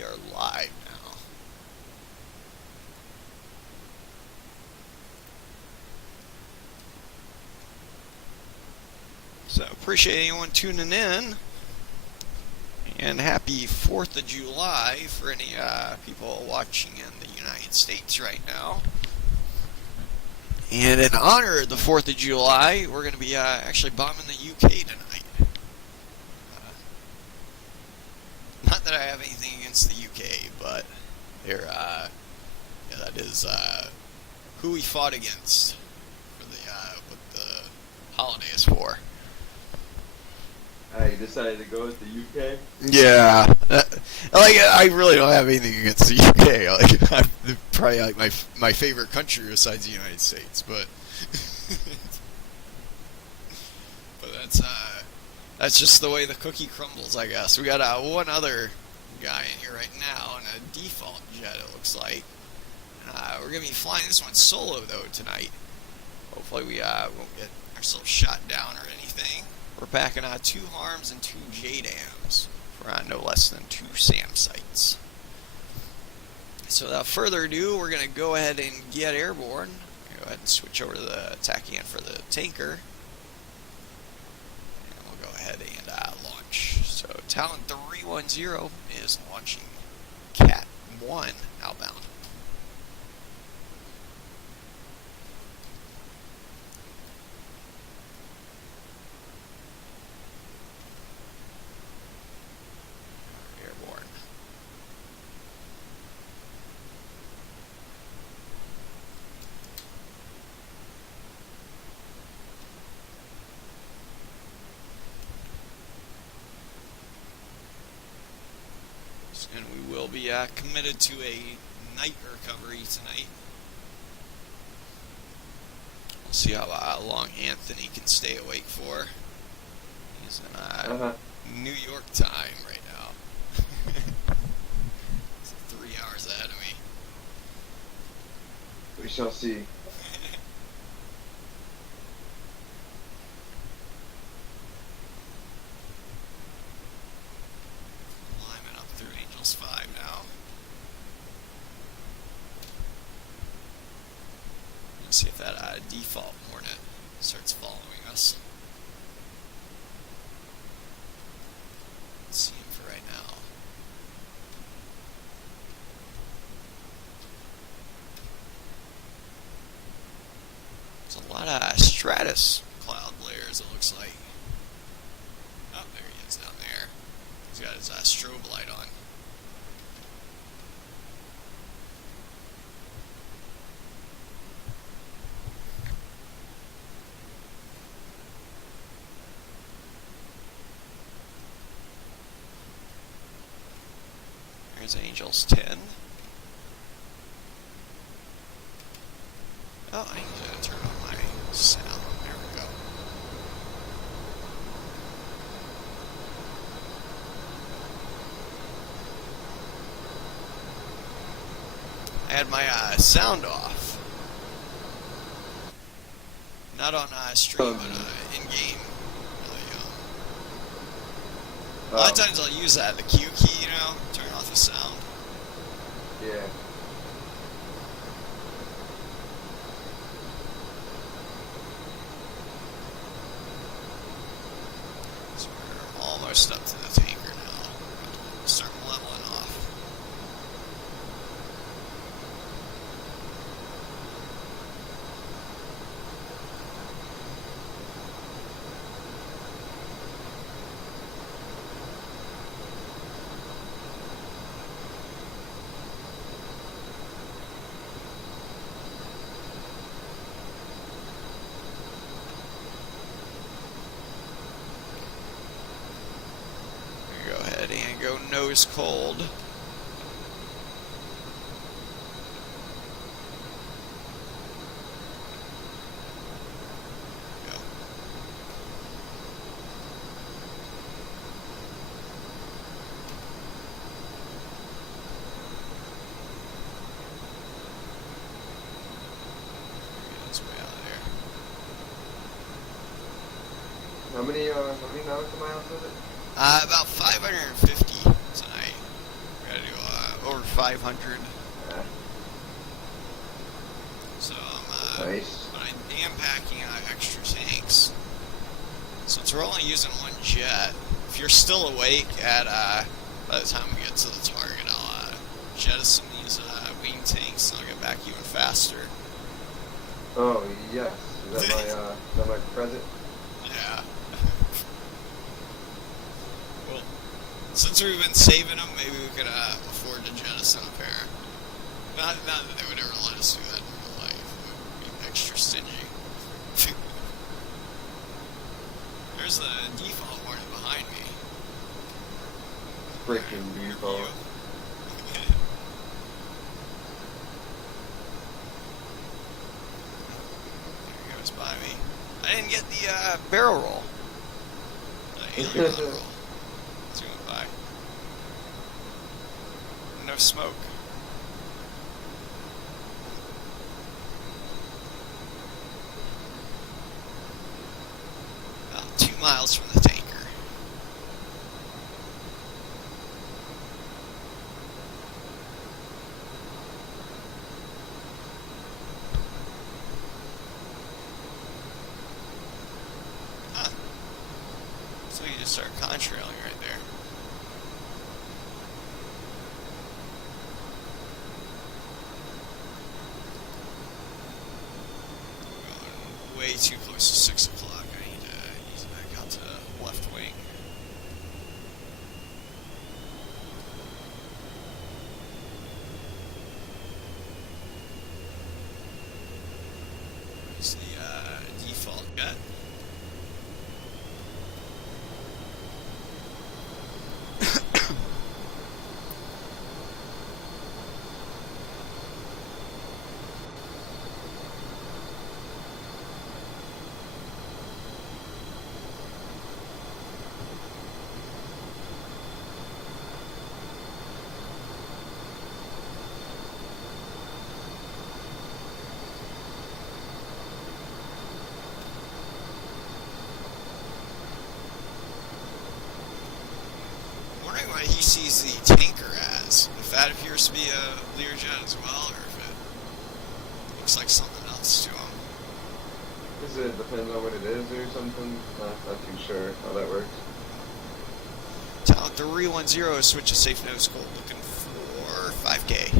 we are live now. So appreciate anyone tuning in, and happy 4th of July for any people watching in the United States right now. And in honor of the 4th of July, we're going to be actually bombing the UK tonight. Not that I have anything against the UK, but they're, that is who we fought against for what the holiday is for. You decided to go with the UK? Yeah, I really don't have anything against the UK. I'm probably my favorite country besides the United States, but but that's just the way the cookie crumbles, I guess. We got one other guy in here right now in a default jet, it looks like. We're gonna be flying this one solo though tonight. Hopefully we won't get ourselves shot down or anything. We're packing 2 harms and 2 JDAMs for no less than 2 SAM sites. So without further ado, we're going to go ahead and get airborne. Go ahead and switch over to the TACAN for the tanker. And we'll go ahead and launch. So Talon 310 is launching Cat 1 outbound. And we will be committed to a night recovery tonight. We'll see how long Anthony can stay awake for. He's in New York time right now. He's 3 hours ahead of me. We shall see. Climbing up through Angels 5 now. Let's see if that default Hornet starts following us. Let's see him for right now. There's a lot of Stratus cloud layers, it looks like. Oh, there he is down there. He's got his strobe light on. There's Angels 10. Oh, I need to turn on my sound. There we go. I had my sound off. Not on stream, but in-game. A lot of times I'll use that, the Q key, turn off the sound. Yeah. So we're almost up to the tanker now. We'll start leveling off. Go ahead and go nose cold. Go. That's way out of there. How many nautical miles is it? About 550 tonight. We gotta do 500. Yeah. So Nice. but I am packing extra tanks. Since we're only using one jet, if you're still awake at by the time we get to the target, I'll jettison these wing tanks and I'll get back even faster. Oh yes. Is that my present? Yeah. Well, since we've been saving them, maybe we could afford to jettison a pair. Not that they would ever let us do that in real life. It would be extra stingy. There's the default warning behind me. Freaking default. There he goes by me. I didn't get the barrel roll. The aileron roll. It's going by. No smoke. About 2 miles from the tanker. Huh. So you just start contrailing right there. Going way too close to 6 o'clock. I need to ease back out to the left wing. Here's the default jet. Wondering what he sees the tanker as. If that appears to be a Learjet as well, or if it looks like something else to him. Does it depend on what it is or something? Not too sure how that works. Talent 310, switch to safe nose gold, looking for 5K.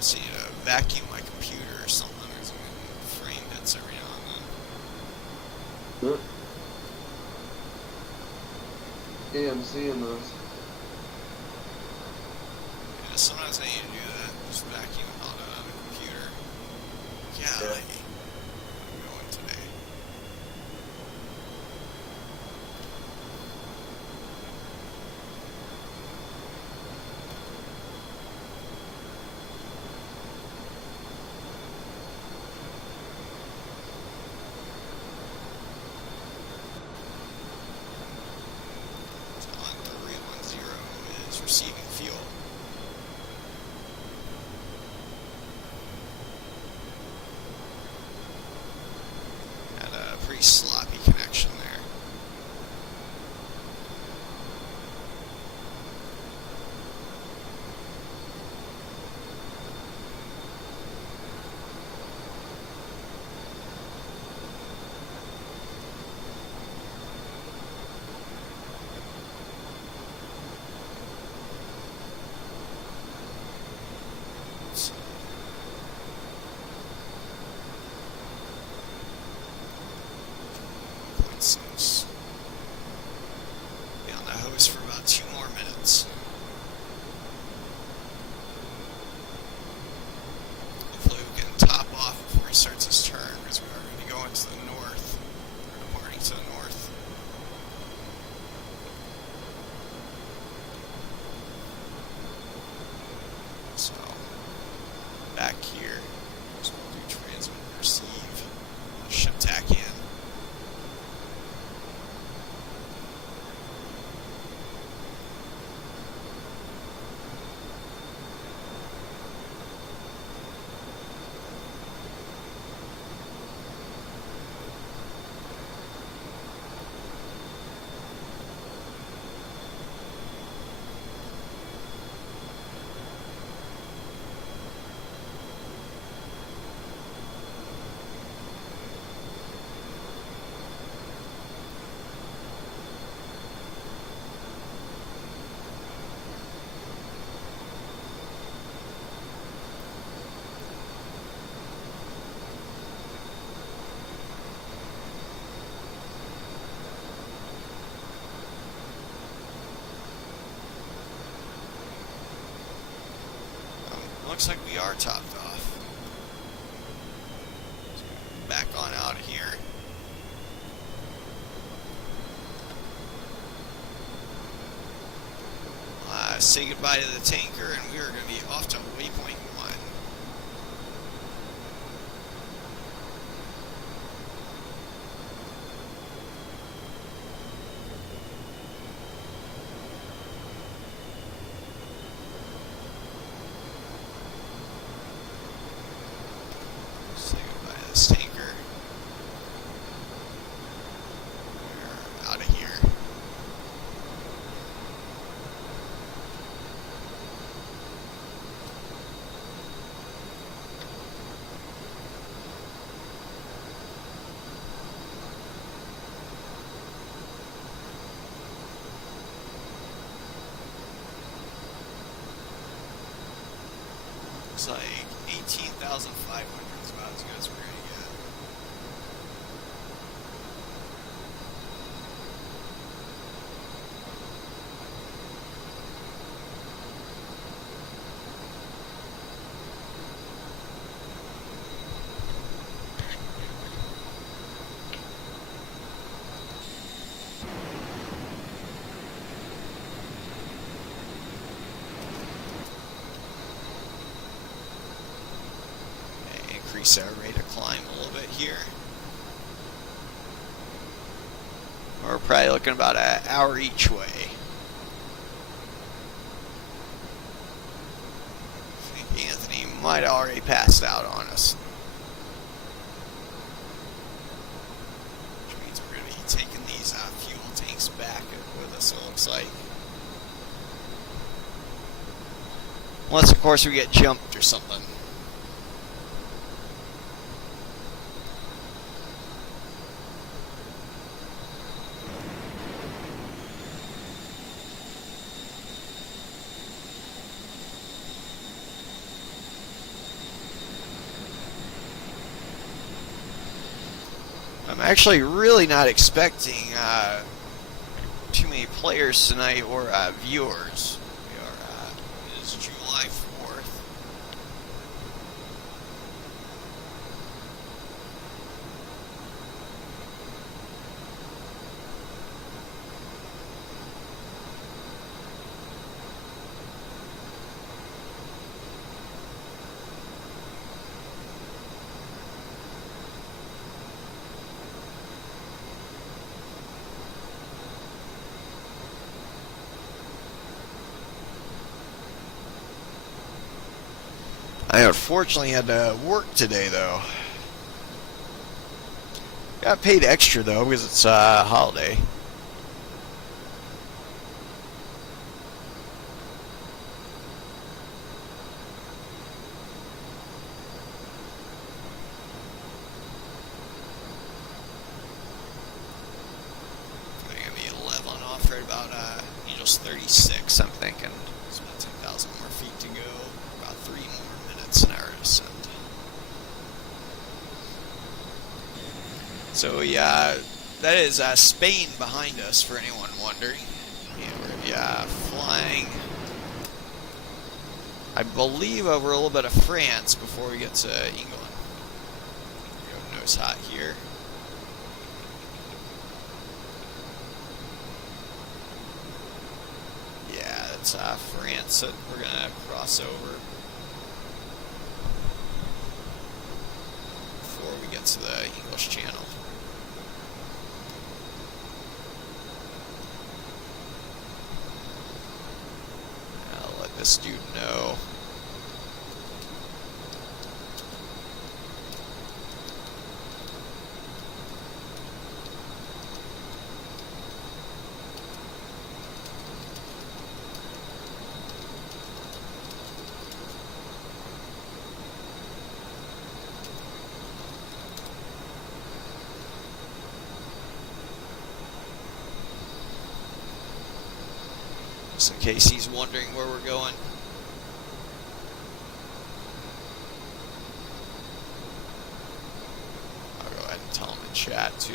See to vacuum my computer or something. There's a frame hits every now and then. Yeah, I'm seeing those. Yeah, sometimes I need to do that. Just vacuum out the computer. Yeah, Yeah. I'm going today. Talent 310 is receiving fuel. looks like we are topped off. Back on out of here. Say goodbye to the tanker, and we are going to be off to waypoint 1. Say goodbye to this tanker. We're out of here. Looks like 18,500 is about as good as we're going to get. Increase our rate of climb a little bit here. We're probably looking about an hour each way. I think Anthony might have already passed out on us. Which means we're going to be taking these fuel tanks back with us, it looks like. Unless, of course, we get jumped or something. I'm actually really not expecting too many players tonight or viewers. It is July 4th. I unfortunately had to work today, though. Got paid extra, though, because it's a holiday. I'm going to be leveling off right about Angels 36, I'm thinking. It's about 10,000 more feet to go. About 3 more minutes an hour descent. So yeah, that is Spain behind us for anyone wondering. And we're going to be flying, I believe, over a little bit of France before we get to England. Go nose hot here. Yeah, that's France that we're going to cross over before we get to the English Channel. I'll let this dude know. Just in case he's wondering where we're going. I'll go ahead and tell him in chat too.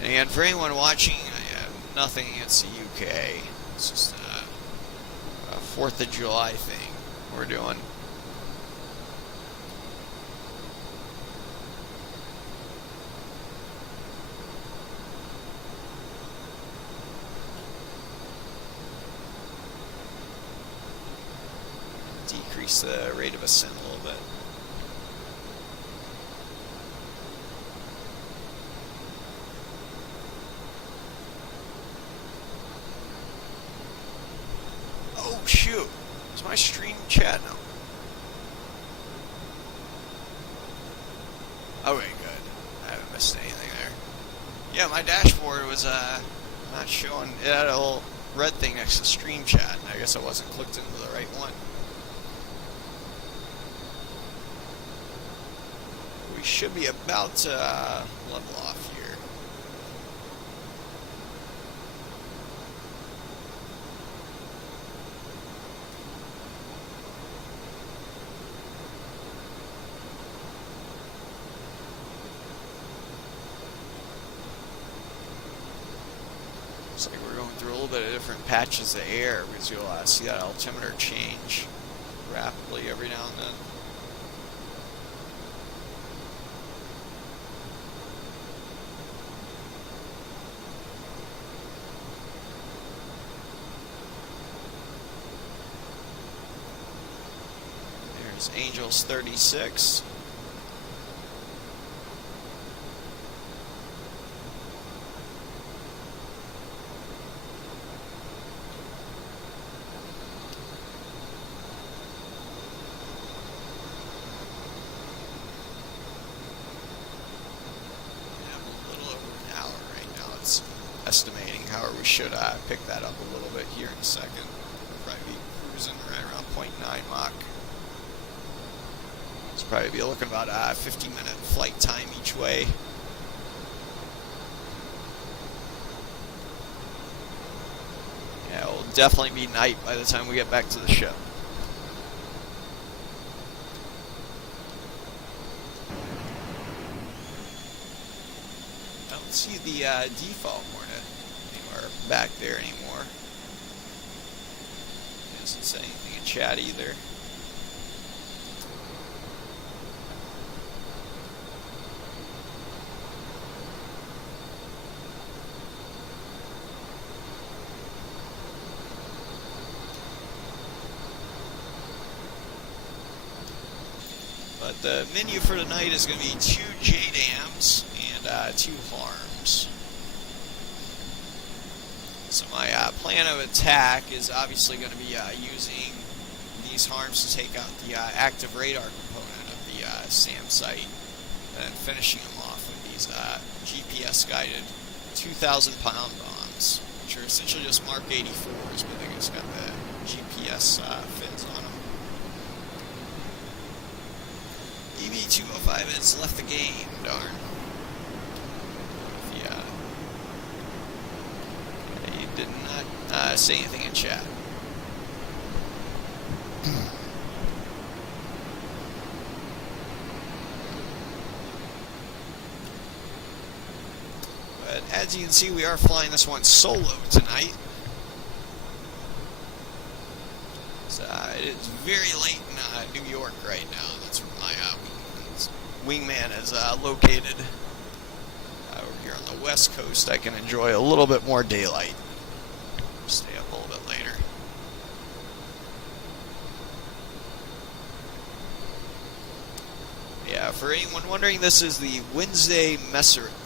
And for anyone watching, I have nothing against the UK. It's just a 4th of July thing we're doing. Decrease the rate of ascent a little bit. Oh shoot! Is my stream chat now? Okay, good. I haven't missed anything there. Yeah, my dashboard was not showing. It had a little red thing next to stream chat, and I guess I wasn't clicked into the right one. We should be about to level off here. Looks like we're going through a little bit of different patches of air because you'll see that altimeter change rapidly every now and then. There's Angels 36. Estimating. However, we should pick that up a little bit here in a second. We'll probably be cruising right around 0.9 Mach. It's probably be looking about 50-minute flight time each way. Yeah, it will definitely be night by the time we get back to the ship. I don't see the default Hornet anywhere back there anymore. It doesn't say anything in chat either. But the menu for tonight is going to be 2 JDAMs and 2 harms. So my plan of attack is obviously going to be using these harms to take out the active radar component of the SAM site, and then finishing them off with these GPS-guided 2,000-pound bombs, which are essentially just Mark 84s, but they just got the GPS fins on them. EV-205 has left the game, darn. Yeah. He did not say anything in chat. But as you can see, we are flying this one solo tonight. So, it is very late in New York right now. That's where my wingman is located. Over here on the West Coast, I can enjoy a little bit more daylight. Stay up a little bit later. Yeah, for anyone wondering, this is the Wednesday Wednesday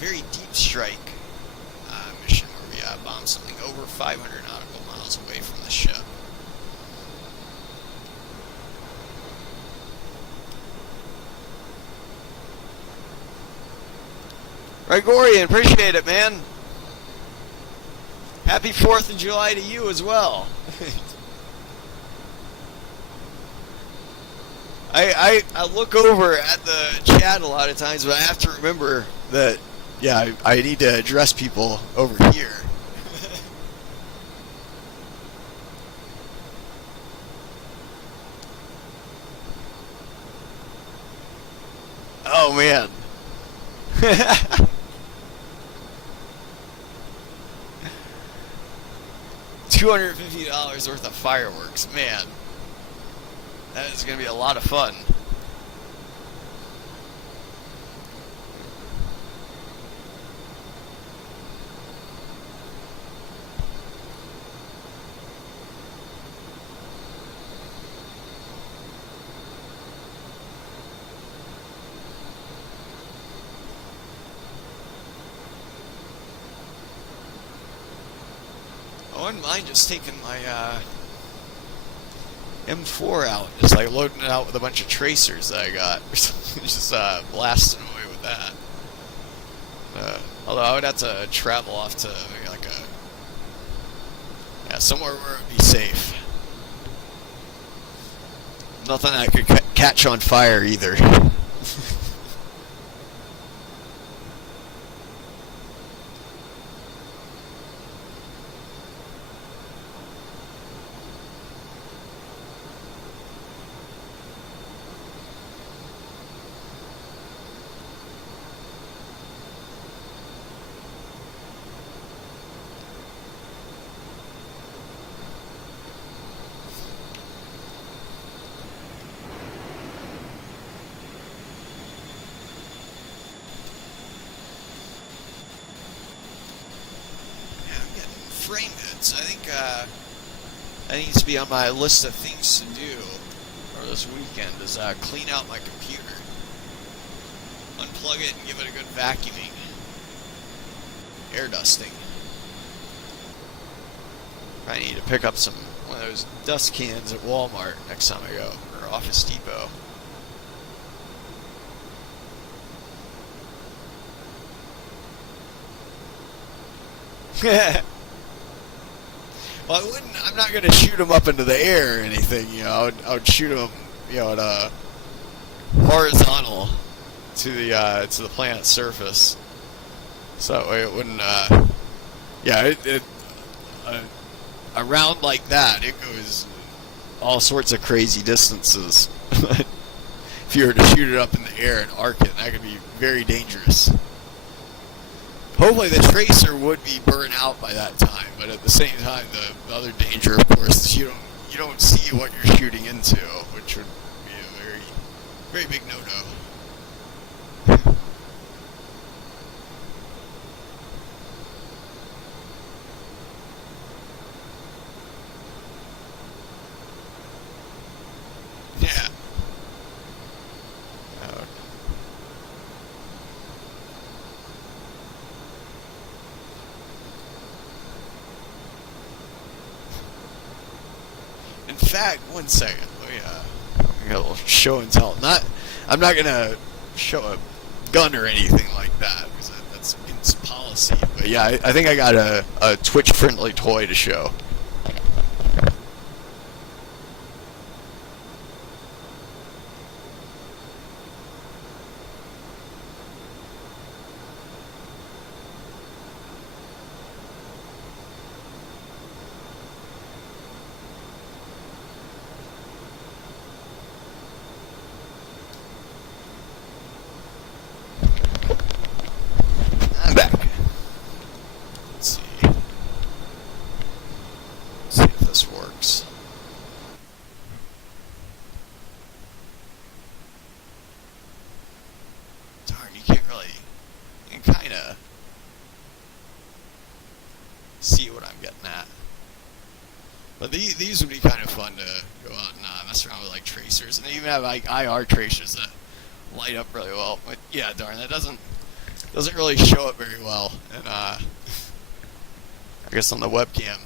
very deep strike mission where we bomb something over 500 nautical miles away from the ship. Gregorian, appreciate it, man. Happy 4th of July to you as well. I look over at the chat a lot of times, but I have to remember that, yeah, I need to address people over here. Oh, man. $250 worth of fireworks, man. That is going to be a lot of fun. I wouldn't mind just taking my M4 out, just like loading it out with a bunch of tracers that I got, or something, just blasting away with that. Although I would have to travel off to maybe like somewhere where it would be safe. Nothing that could catch on fire either. Frame it. So I think that needs to be on my list of things to do for this weekend is clean out my computer, unplug it, and give it a good vacuuming, air dusting. I need to pick up one of those dust cans at Walmart next time I go, or Office Depot. Well, I'm not going to shoot them up into the air or anything, I would shoot them, at a horizontal to the planet's surface. So that way it wouldn't, a round like that, it goes all sorts of crazy distances. If you were to shoot it up in the air and arc it, that could be very dangerous. Hopefully the tracer would be burnt out by that time, but at the same time, the other danger, of course, is you don't see what you're shooting into, which would be a very, very big no-no. Yeah. In fact, one second. We got a little show and tell. I'm not gonna show a gun or anything like that because that's against policy. But yeah, I think I got a Twitch-friendly toy to show. I'm back. Let's see. Let's see if this works. Darn, you can kind of see what I'm getting at. But these would be kind of fun to go out and mess around with, like tracers, and they even have like IR tracers that light up really well. But yeah, darn, that doesn't really show up very well, and I guess on the webcam.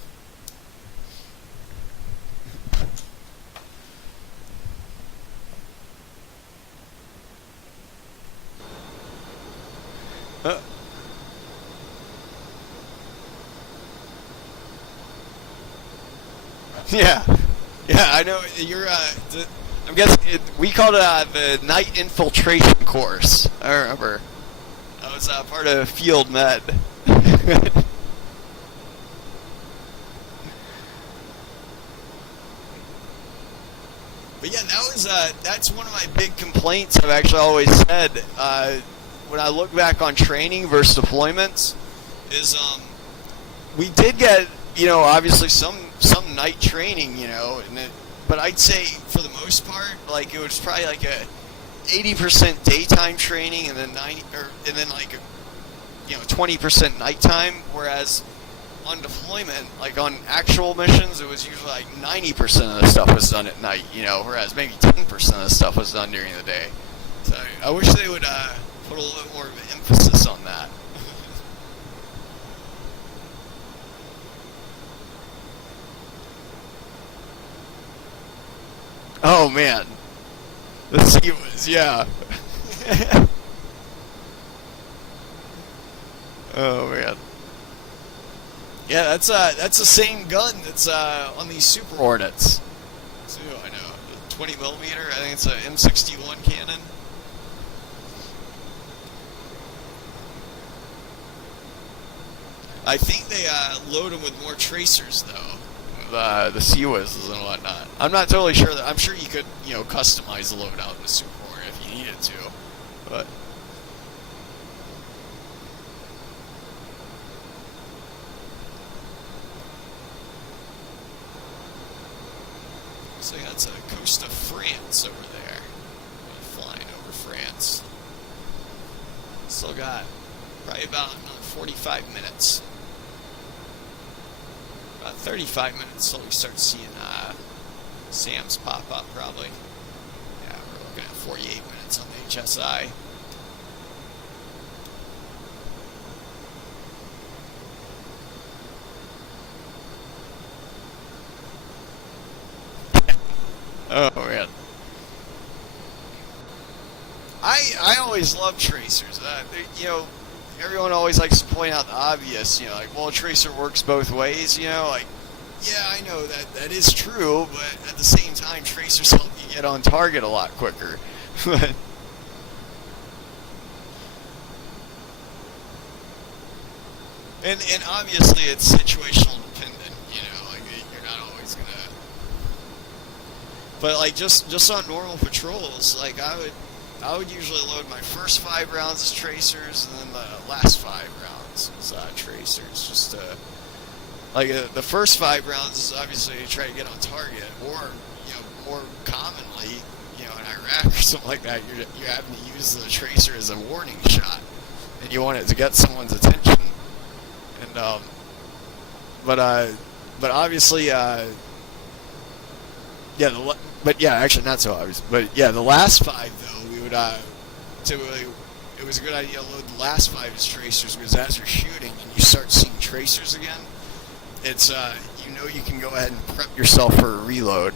Yeah, I know you're. I'm guessing we called it the night infiltration course. I remember. That was part of field med. But yeah, that's one of my big complaints I've actually always said. when I look back on training versus deployments, is we did get, obviously some night training, but I'd say for the most part, like it was probably like a 80% daytime training and then 20% nighttime, whereas on deployment, like on actual missions, it was usually like 90% of the stuff was done at night, whereas maybe 10% of the stuff was done during the day. So I wish they would put a little bit more of an emphasis on that. Oh man, the sea was, yeah. Oh man. Yeah, that's the same gun that's on these Super Hornets. So I know, 20 millimeter. I think it's a M61 cannon. I think they load them with more tracers though, the Sea Whizzes and whatnot. I'm not totally sure. I'm sure you could customize the loadout in the Super Hornet if you needed to, but. So that's a coast of France over there. Flying over France. Still got probably about another 45 minutes. About 35 minutes till we start seeing SAMs pop up, probably. Yeah, we're looking at 48 minutes on the HSI. Oh man. I always love tracers. Everyone always likes to point out the obvious. Like, well, a tracer works both ways. Like, yeah, I know that is true, but at the same time, tracers help you get on target a lot quicker. and obviously it's situational dependent. Like you're not always gonna. But like just on normal patrols, like I would usually load my first 5 rounds as tracers and then the last 5 rounds as tracers. Just the first 5 rounds is obviously to try to get on target, or more commonly, in Iraq or something like that, you're having to use the tracer as a warning shot, and you want it to get someone's attention. And but obviously actually not so obvious. But yeah, the last 5 though, we would typically, it was a good idea to load the last 5 as tracers, because as you're shooting and you start seeing tracers again, it's you can go ahead and prep yourself for a reload.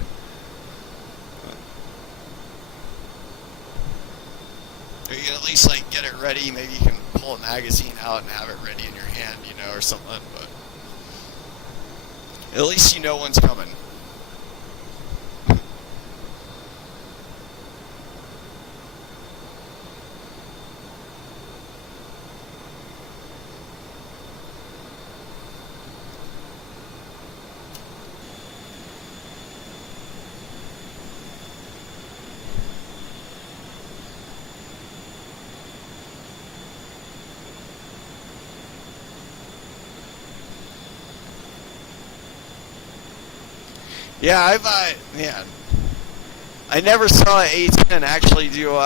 Or you can at least like get it ready. Maybe you can pull a magazine out and have it ready in your hand, or something. But at least one's coming. Yeah, I never saw an A10 actually do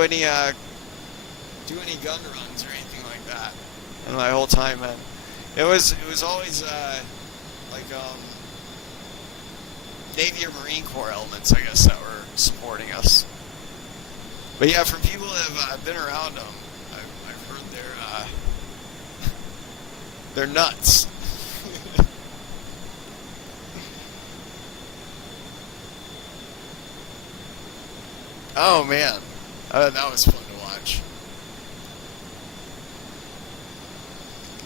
any gun runs or anything like that in my whole time, man. It was always Navy or Marine Corps elements, I guess, that were supporting us. But yeah, from people that have been around them, I've heard they're nuts. Oh man, that was fun to watch.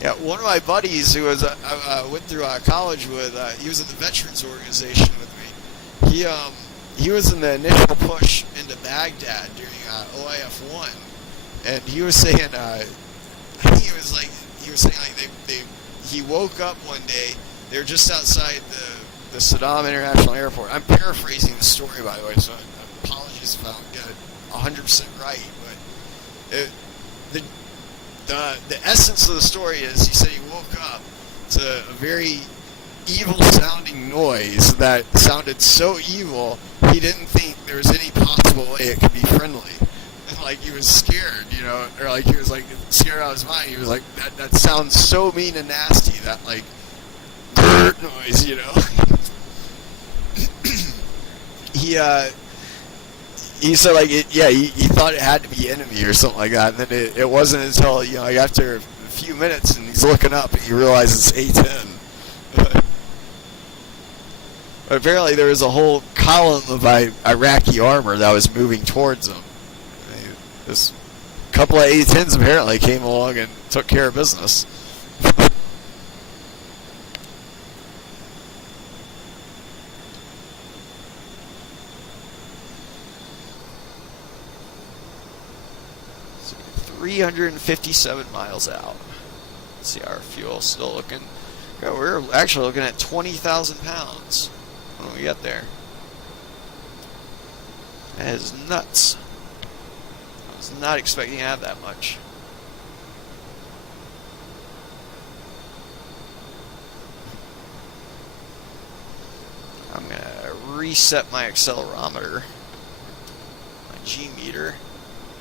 Yeah, one of my buddies who was went through college with, he was in the veterans organization with me. He was in the initial push into Baghdad during OIF 1, and he was saying I think he was saying he woke up one day. They were just outside the Saddam International Airport. I'm paraphrasing the story, by the way, so apologies if I don't get it 100% right, but the the essence of the story is he said he woke up to a very evil sounding noise that sounded so evil he didn't think there was any possible way it could be friendly. And like he was scared, you know, or like he was like scared out of his mind. He was like, that sounds so mean and nasty, that like noise, you know. He said like he thought it had to be enemy or something like that, and then it wasn't until, you know, like after a few minutes and he's looking up and he realizes it's A10. But apparently there was a whole column of Iraqi armor that was moving towards him. This couple of A10s apparently came along and took care of business. So 357 miles out. Let's see, our fuel still looking. God, we're actually looking at 20,000 pounds when we get there. That is nuts. I was not expecting to have that much. I'm gonna reset my accelerometer, my G meter,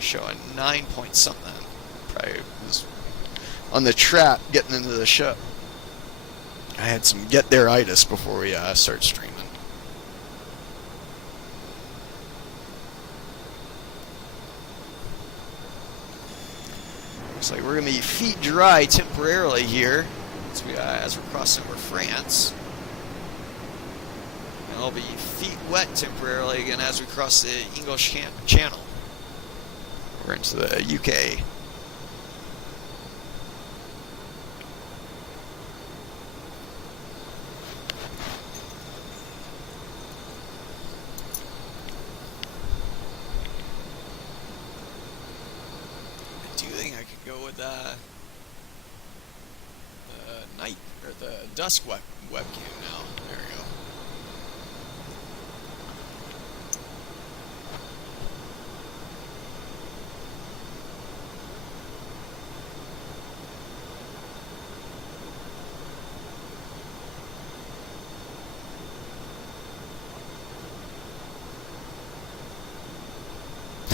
showing 9 point something. Probably was on the trap getting into the ship. I had some get there-itis before we start streaming. Looks like we're going to be feet dry temporarily here as we're crossing over France. And I'll be feet wet temporarily again as we cross the English Channel. We're into the UK. Go with the night or the dusk webcam now. There we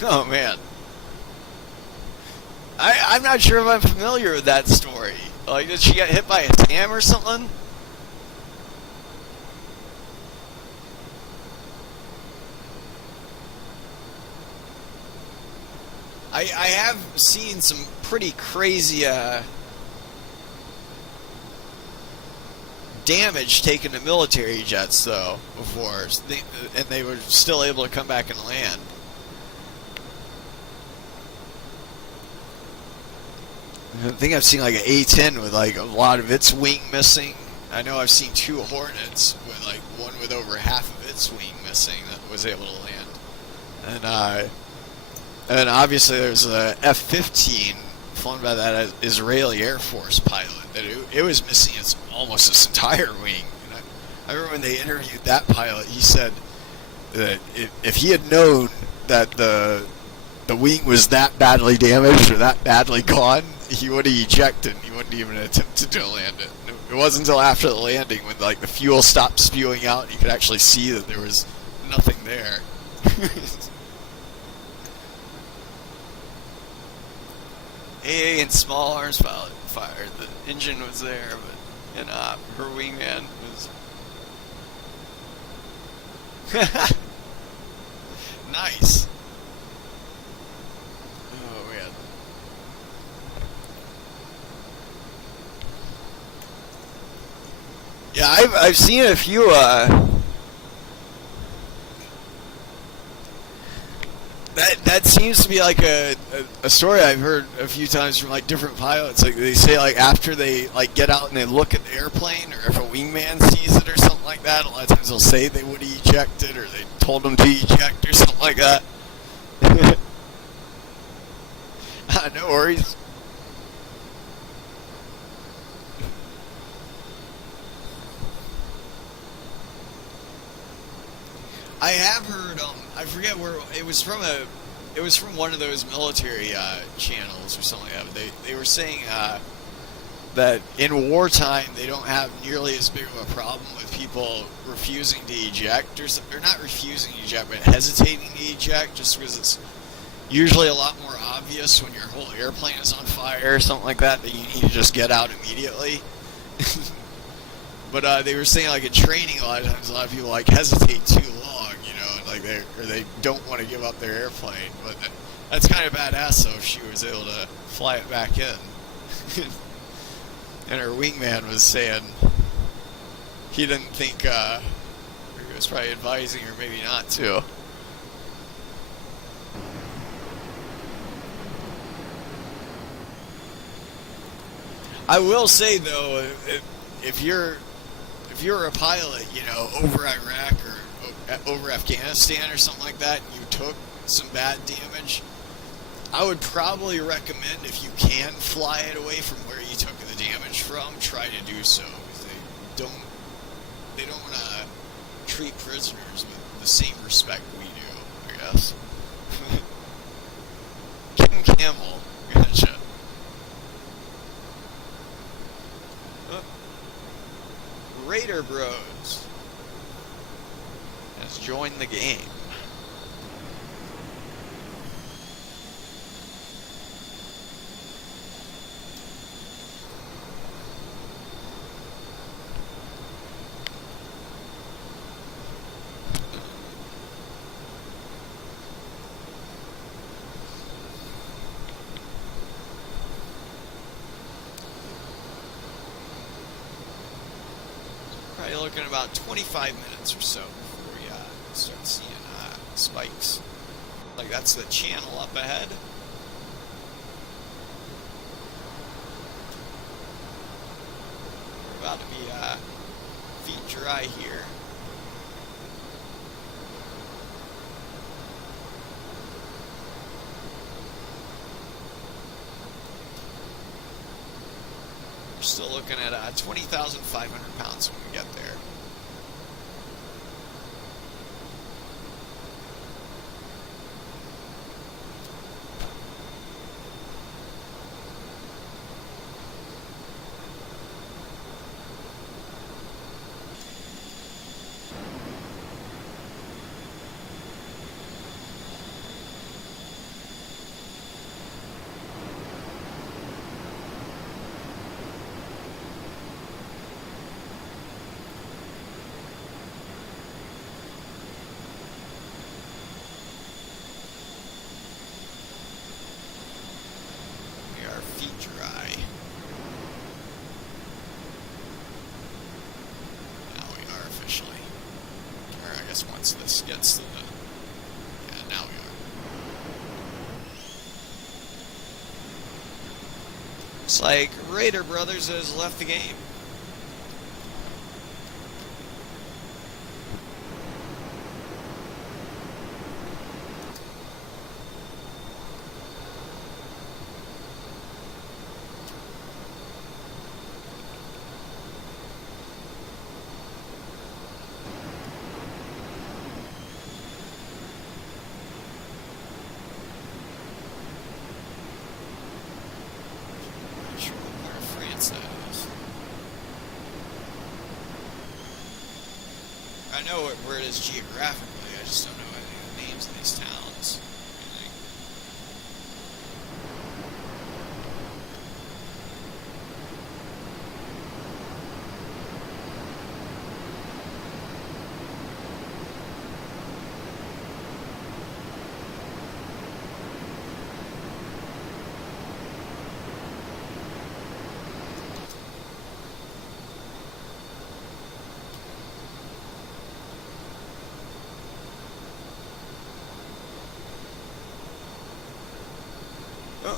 go. Oh man. I'm not sure if I'm familiar with that story. Like, did she get hit by a Tam or something? I have seen some pretty crazy damage taken to military jets, though, before. And they were still able to come back and land. I think I've seen like an A-10 with like a lot of its wing missing. I know I've seen 2 Hornets with like one with over half of its wing missing that was able to land. And obviously there's a F-15 flown by that Israeli Air Force pilot that it was missing almost its entire wing. And I remember when they interviewed that pilot, he said that if he had known that the wing was that badly damaged or that badly gone, he would have ejected. He wouldn't even attempt to land it. It wasn't until after the landing, when like the fuel stopped spewing out, and you could actually see that there was nothing there. AA and small arms pilot fired. The engine was there, but her wingman was nice. Yeah, I've seen a few that seems to be like a story I've heard a few times from like different pilots. Like they say like after they like get out and they look at the airplane, or if a wingman sees it or something like that, a lot of times they'll say they would have ejected or they told them to eject or something like that. No worries. I have heard, I forget where, it was from it was from one of those military channels or something like that. They were saying that in wartime they don't have nearly as big of a problem with people refusing to eject, or not refusing to eject, but hesitating to eject, just because it's usually a lot more obvious when your whole airplane is on fire or something like that you need to just get out immediately. But they were saying like in training a lot of times a lot of people like hesitate too long, and like they don't want to give up their airplane. But that's kind of badass though if she was able to fly it back in. And her wingman was saying he didn't think he was probably advising her maybe not to. I will say though, if you're a pilot, over Iraq or over Afghanistan or something like that, and you took some bad damage, I would probably recommend if you can fly it away from where you took the damage from, try to do so, because they don't want to treat prisoners with the same respect we do, I guess. Kim Camel, gotcha. Raider Bros has joined the game. Probably looking at about 25 minutes or so before we start seeing spikes. Like that's the channel up ahead. We're about to be feet dry here. We're still looking at 20,500 pounds when we get there. Feet dry. Now we are officially. Or I guess once this gets to the... Yeah, now we are. Looks like Raider Brothers has left the game. I know where it is geographically, I just don't know any of the names of these towns. Oh.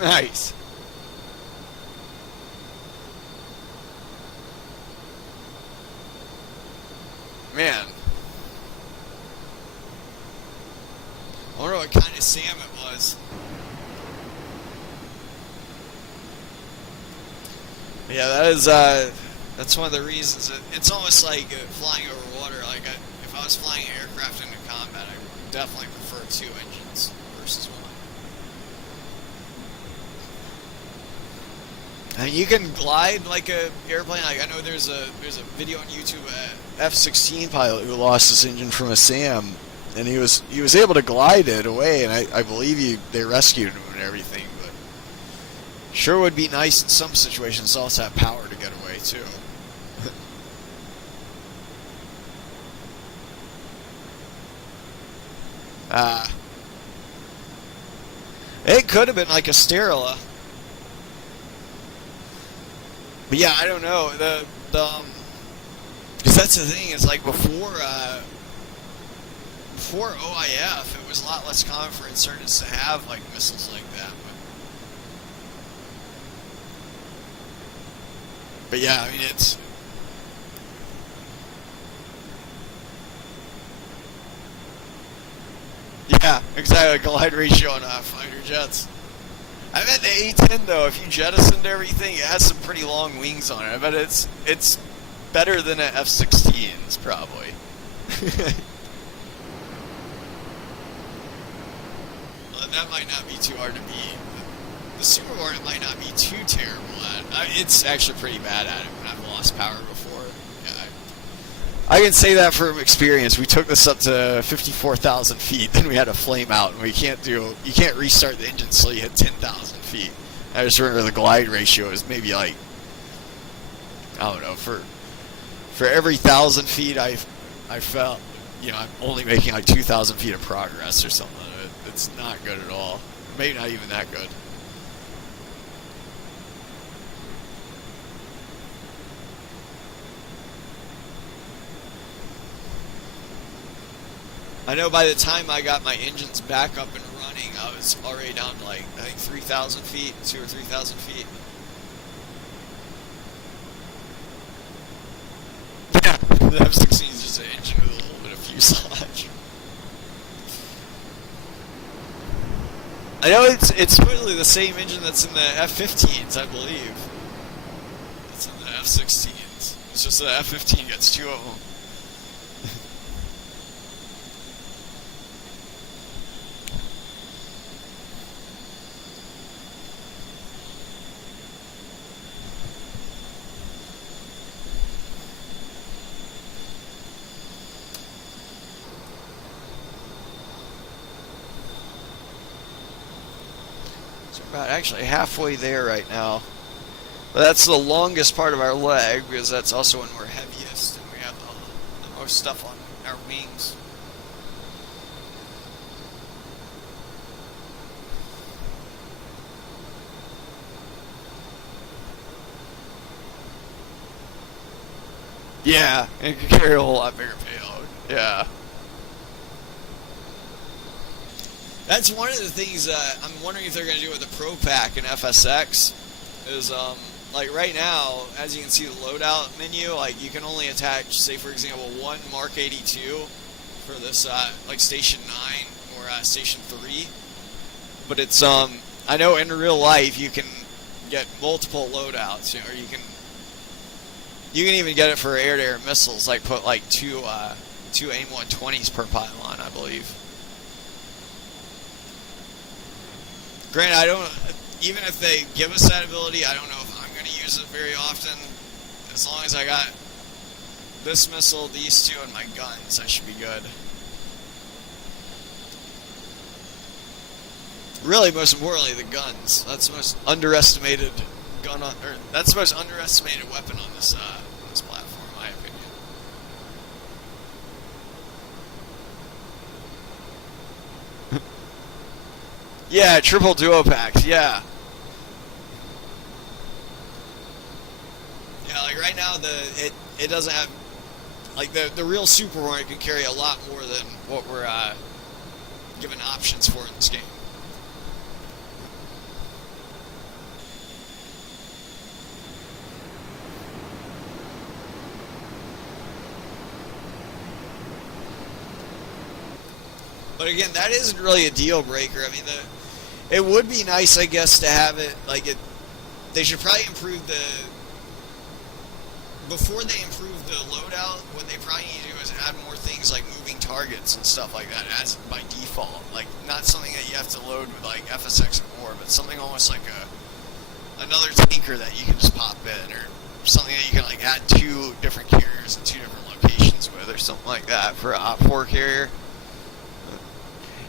Nice. Man. I wonder what kind of Sam it was. Yeah, that's one of the reasons. It's almost like flying over water. Like if I was flying an aircraft into combat, I would definitely prefer two engines versus one. I mean, you can glide like a airplane. Like I know there's a video on YouTube, F-16 pilot who lost his engine from a SAM, and he was able to glide it away, and I believe they rescued him and everything. But sure would be nice in some situations to also have power to get away too. It could have been like a Sterla. But yeah, I don't know because that's the thing. It's like before OIF, it was a lot less common for insurgents to have like missiles like that. But yeah, I mean it's. Yeah, exactly. Glide ratio on fighter jets. I bet the A-10 though, if you jettisoned everything, it has some pretty long wings on it. I bet it's better than an F-16's probably. Well, that might not be too hard to beat. The Super Hornet might not be too terrible at it. It's actually pretty bad at it when I've lost power before. Yeah, I can say that from experience. We took this up to 54,000 feet, then we had a flame out, and you can't restart the engine until you hit 10,000 feet. I just remember the glide ratio is maybe like, I don't know, for every 1,000 feet I felt, I'm only making like 2,000 feet of progress or something. It's not good at all. Maybe not even that good. I know by the time I got my engines back up and running, I was already down to like, I think 3,000 feet, 2,000 or 3,000 feet. Yeah, the F-16 is just an engine with a little bit of fuselage. I know it's supposedly the same engine that's in the F-15s, I believe. It's in the F-16s. It's just the F-15 gets two of them. About actually halfway there right now. But that's the longest part of our leg because that's also when we're heaviest and we have the most stuff on our wings. Yeah, it can carry a whole lot bigger payload. Yeah. That's one of the things I'm wondering if they're going to do with the Pro Pack and FSX. Is like right now, as you can see the loadout menu, like you can only attach, say for example, one Mark 82 for this like Station 9 or Station 3. But it's I know in real life you can get multiple loadouts, or you can even get it for air-to-air missiles, like put like two AIM-120s per pylon, I believe. Granted, I don't. Even if they give us that ability, I don't know if I'm going to use it very often. As long as I got this missile, these two, and my guns, I should be good. Really, most importantly, the guns. That's the most underestimated gun on, or that's the most underestimated weapon on this platform, in my opinion. Yeah, triple duo packs. Yeah. Yeah, like right now it doesn't have, like the real Super Hornet can carry a lot more than what we're given options for in this game. But again, that isn't really a deal breaker. I mean, it would be nice, I guess, to have it like it. They should probably improve before they improve the loadout, what they probably need to do is add more things like moving targets and stuff like that as by default. Like not something that you have to load with like FSX or more, but something almost like another tinker that you can just pop in, or something that you can like add 2 different carriers in 2 different locations with, or something like that for an Op 4 carrier.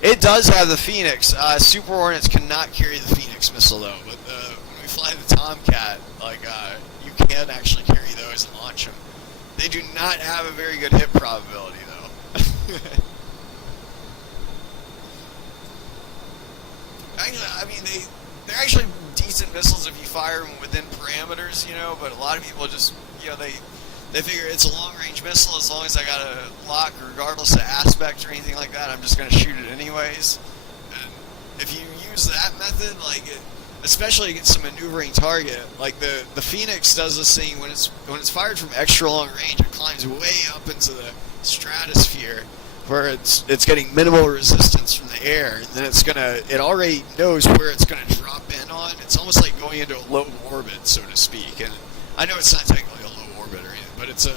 It does have the Phoenix. Super Hornets cannot carry the Phoenix missile though, but when we fly the Tomcat, like you can actually carry those and launch them. They do not have a very good hit probability though. Actually, I mean they're actually decent missiles if you fire them within parameters, you know. But a lot of people just, you know, they figure it's a long range missile. As long as I got a lock, regardless of aspect or anything like that, I'm just going to shoot it anyways. And if you use that method, like especially against a maneuvering target, like the Phoenix does this thing when it's fired from extra long range, it climbs way up into the stratosphere, where it's getting minimal resistance from the air, and then it already knows where it's gonna drop in on. It's almost like going into a low orbit, so to speak. And I know it's not technically a low orbit or anything, but it's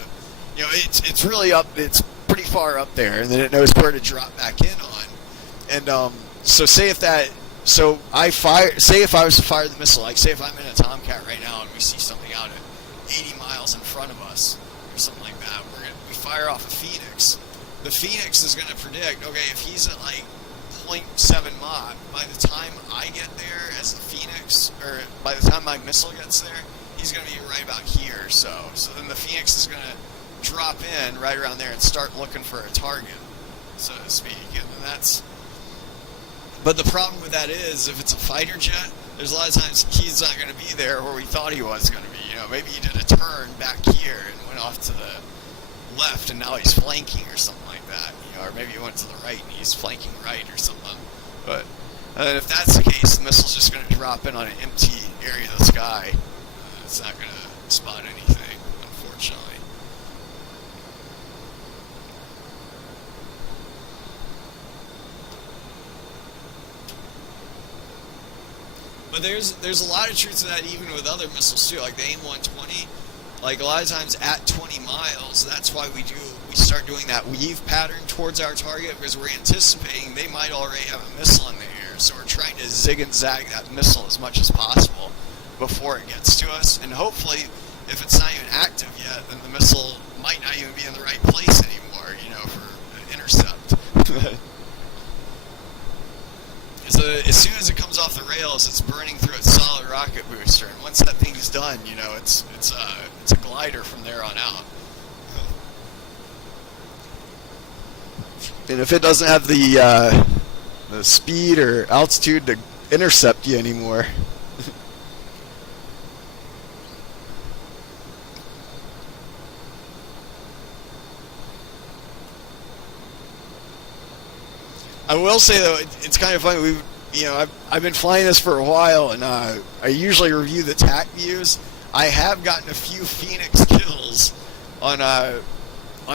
it's really up. It's pretty far up there, and then it knows where to drop back in on. And so say if I was to fire the missile, like say if I'm in a Tomcat right now and we see something out at 80 miles in front of us or something like that, we fire off a Phoenix. The Phoenix is going to predict, okay, if he's at like 0.7 Mach, by the time I get there as the Phoenix, or by the time my missile gets there, he's going to be right about here. So then the Phoenix is going to drop in right around there and start looking for a target, so to speak. And then that's. But the problem with that is, if it's a fighter jet, there's a lot of times he's not going to be there where we thought he was going to be. You know, maybe he did a turn back here and went off to the left, and now he's flanking or something like that. You know, or maybe he went to the right and he's flanking right or something. But if that's the case, the missile's just going to drop in on an empty area of the sky. It's not going to spot anything, unfortunately. But there's a lot of truth to that even with other missiles too, like the AIM-120. Like a lot of times at 20 miles, that's why we start doing that weave pattern towards our target, because we're anticipating they might already have a missile in the air. So we're trying to zig and zag that missile as much as possible before it gets to us. And hopefully, if it's not even active yet, then the missile might not even be in the right place anymore, you know, for an intercept. As soon as it comes off the rails, it's burning through its solid rocket booster, and once that thing's done, you know, it's a glider from there on out. And if it doesn't have the speed or altitude to intercept you anymore. I will say though, it's kind of funny. I've been flying this for a while, and I usually review the TAC views. I have gotten a few Phoenix kills on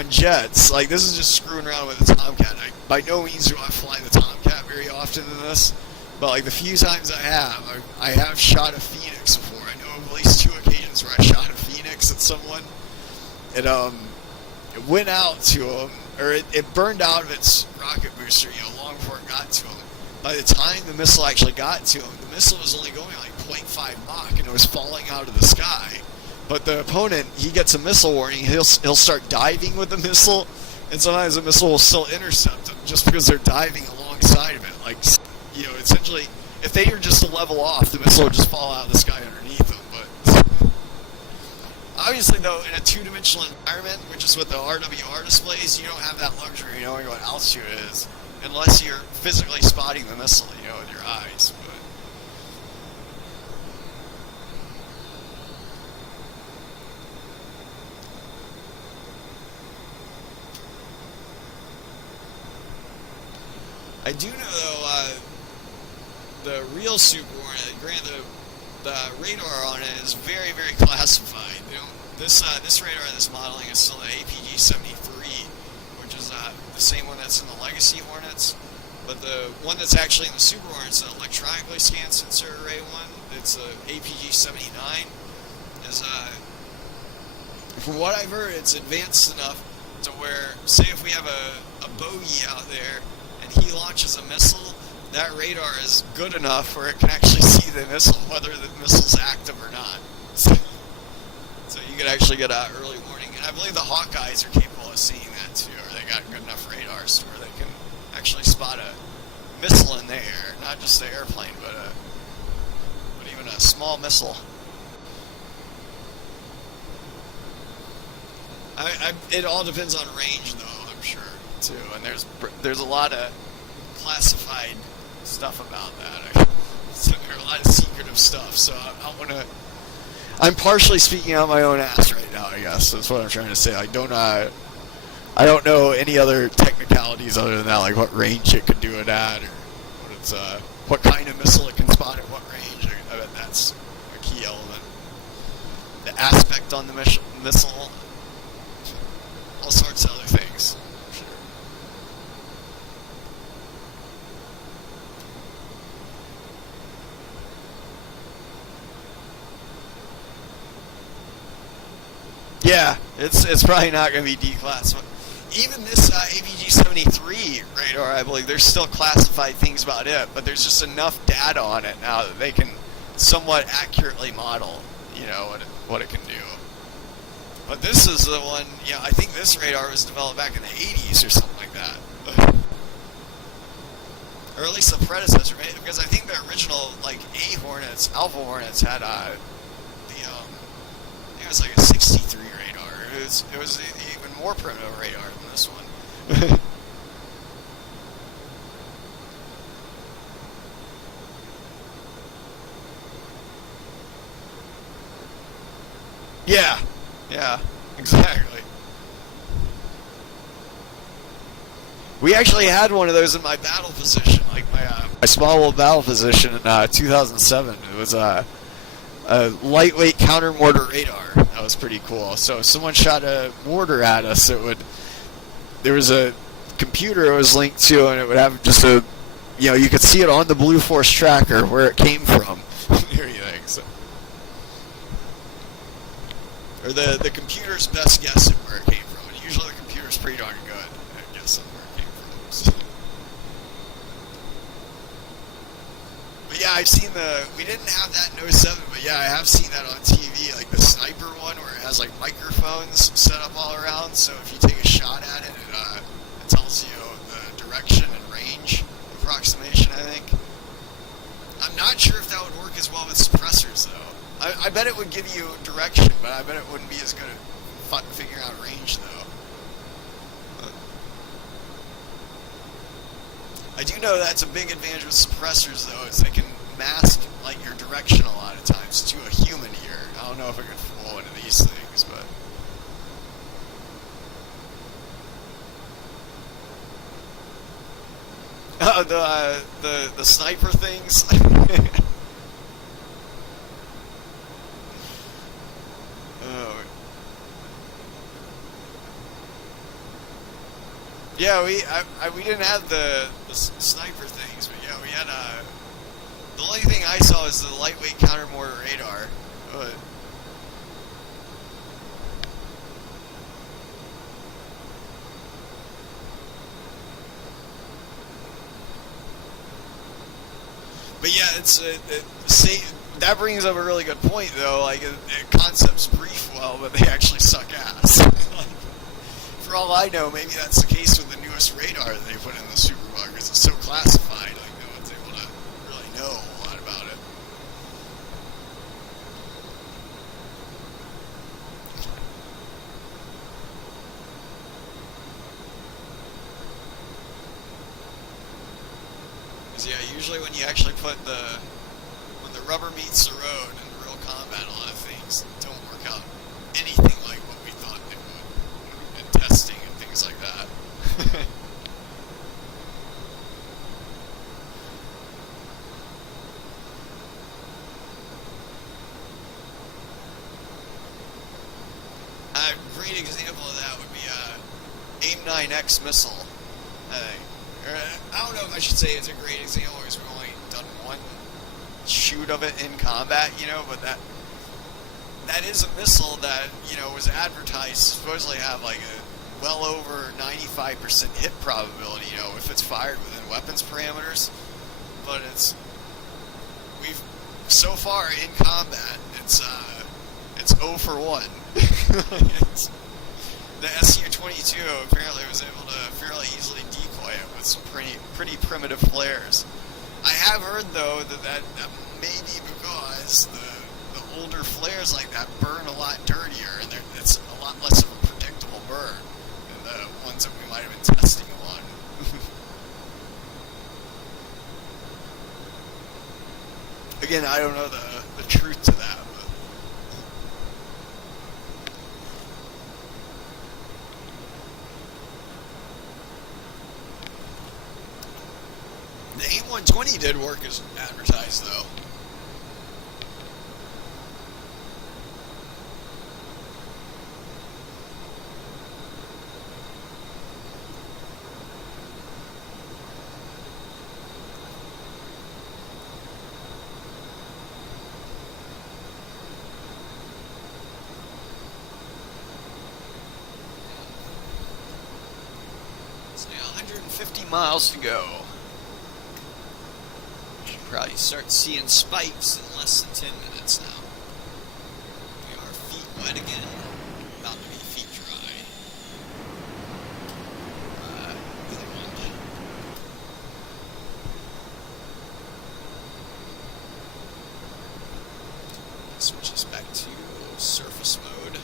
jets. Like this is just screwing around with the Tomcat. By no means do I fly the Tomcat very often in this, but like the few times I have shot a Phoenix before. I know of at least 2 occasions where I shot a Phoenix at someone. It went out to him, or it burned out of its rocket booster, you know, long before it got to him. By the time the missile actually got to him, the missile was only going like 0.5 Mach, and it was falling out of the sky. But the opponent, he gets a missile warning, he'll start diving with the missile, and sometimes the missile will still intercept them just because they're diving alongside of it. Like, you know, essentially, if they were just to level off, the missile would just fall out of the sky underneath them. But obviously, though, in a 2-dimensional environment, which is what the RWR displays, you don't have that luxury of knowing what altitude it is, unless you're physically spotting the missile, you know, with your eyes. But I do know, though, the real Super Hornet, granted, the radar on it is very, very classified. You know, this radar, this modeling is still the APG-73, which is the same one that's in the Legacy Hornets. But the one that's actually in the Super Hornets, the electronically scanned sensor array one, it's the APG-79, is From what I've heard, it's advanced enough to where, say if we have a bogey out there and he launches a missile, that radar is good enough where it can actually see the missile, whether the missile's active or not. So you could actually get an early warning. And I believe the Hawkeyes are capable of seeing that too, or they got good enough radars to where they can actually spot a missile in the air, not just the airplane, but even a small missile. It all depends on range, though, I'm sure, too. And there's a lot of classified stuff about that. So there's a lot of secretive stuff. So I'm partially speaking out my own ass right now, I guess. That's what I'm trying to say. I don't know any other technicalities other than that, like what range it could do it at, or what kind of missile it can spot at what range. I bet that's a key element. The aspect on the missile. All sorts of other things. Sure. Yeah, it's probably not going to be declassified. Even this APG-73 radar, I believe, there's still classified things about it, but there's just enough data on it now that they can somewhat accurately model, what it can do. But this is the one, I think this radar was developed back in the 80s or something like that. Or at least the predecessor, because I think the original, Alpha Hornets had I think it was like a 63 radar. It was even more primitive radar than this one. Yeah, exactly. We actually had one of those in my battle position, like my small little battle position in 2007. It was a lightweight counter mortar radar. That was pretty cool. So if someone shot a mortar at us, there was a computer it was linked to, and it would have just you could see it on the Blue Force tracker where it came from. Everything. So. Or the computer's best guess at where it came from. And usually the computer's pretty darn good at guessing where it came from. So. But yeah, I've seen we didn't have that in 07, but yeah, I have seen that on TV, like the sniper one where it has like microphones set up all around, so if you take a shot at it, it tells you the direction and range approximation, I think. I'm not sure if that would work as well with suppressors, though. I bet it would give you direction, but I bet it wouldn't be as good at figuring out range, though. But I do know that's a big advantage with suppressors, though, is they can mask like your direction a lot of times to a human ear. I don't know if it could fall into these things, but. Oh, the sniper things. Yeah, we didn't have the sniper things, but yeah, we had the only thing I saw is the lightweight counter mortar radar. But yeah, that brings up a really good point, though. Like, concepts brief well, but they actually suck ass. For all I know, maybe that's the case with the newest radar that they put in the Superbug, because it's so classified, like no one's able to really know a whole lot about it. Because yeah, usually when you actually when the rubber meets the road in real combat, a lot of things don't work out anything like what we thought they would in testing and things like that. A great example of that would be AIM-9X missile, I think. I don't know if I should say it's a great example because we've only done one shoot of it in combat, but that is a missile that, you know, was advertised to supposedly have like a well over 95% hit probability, you know, if it's fired within weapons parameters. But we've so far in combat, it's 0 for 1. The SU-22 apparently was able to fairly easily decoy it with some pretty primitive flares. I have heard though that may be because the older flares like that burn a lot dirtier, and it's a lot less of a predictable burn than the ones that we might have been testing on. Again, I don't know the truth to that. The AIM-120 did work as advertised, though. So now 150 miles to go. Probably start seeing spikes in less than 10 minutes now. We are feet wet again. About to be feet dry. Switch us back to surface mode.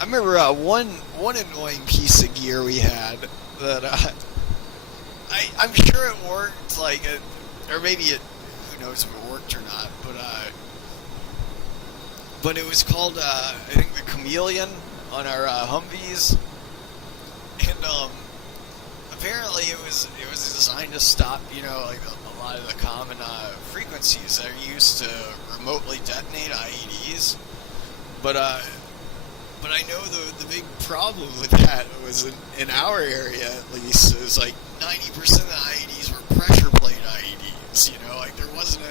I remember one annoying piece of gear we had that I'm sure it worked, like, or maybe who knows if it worked or not, but it was called I think the Chameleon on our Humvees, and apparently it was designed to stop, you know, like a lot of the common frequencies that are used to remotely detonate IEDs, but I know the big problem with that was in our area, at least, it was like 90% of the IEDs were pressure plate IEDs, you know, like there wasn't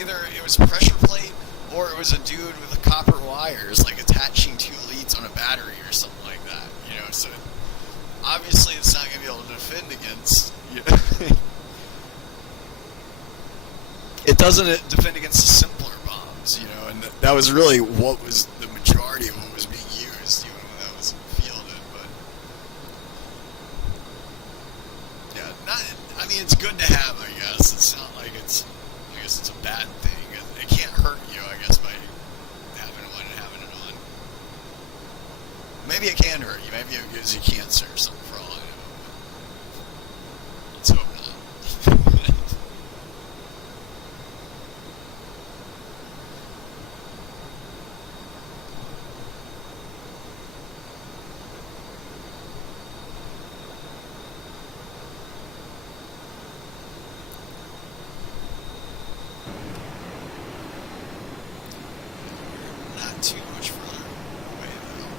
either it was a pressure plate or it was a dude with the copper wires, like attaching two leads on a battery or something like that, you know, so obviously it's not going to be able to defend against, you know, it doesn't defend against the simpler bombs, you know, and that was really what was the majority of what was being used, even when that was fielded. But yeah, I mean, it's good to have, I guess. It's not like I guess it's a bad thing. It can't hurt you, I guess, by having one and having it on. Maybe it can hurt you. Maybe it gives you cancer or something for all I know. Let's hope not. Not too much further away, though.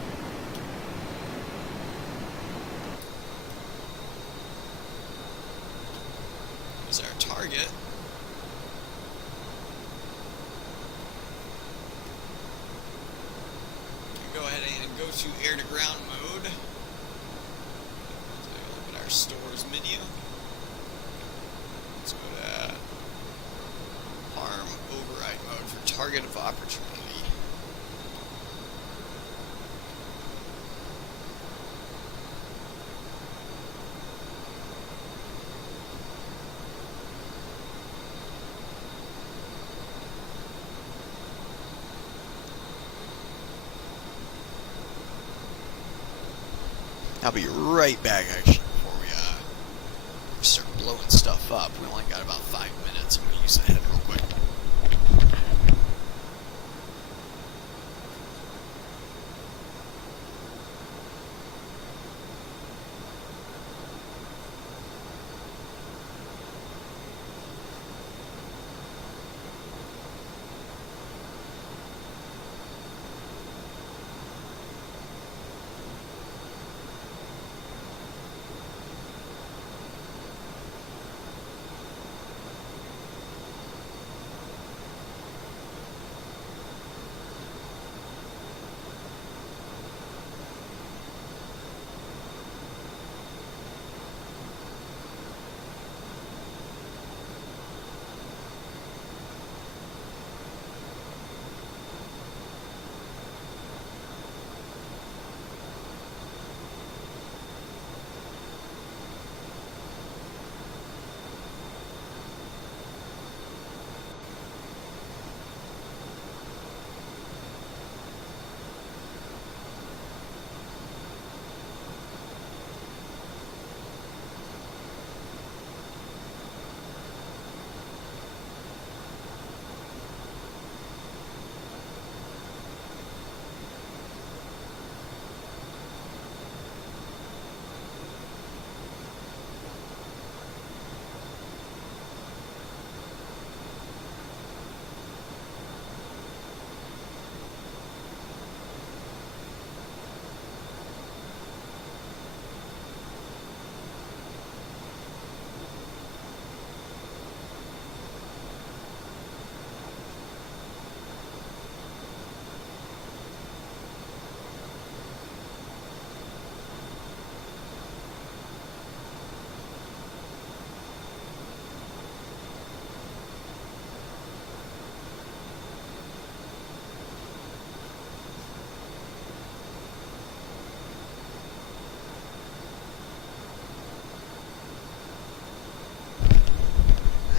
There's our target. Go ahead and go to air-to-ground mode. So look at our stores menu. Let's go to harm override mode for target of opportunity. I'll be right back actually before we start blowing stuff up. We only got about 5 minutes. I'm gonna use the head real quick.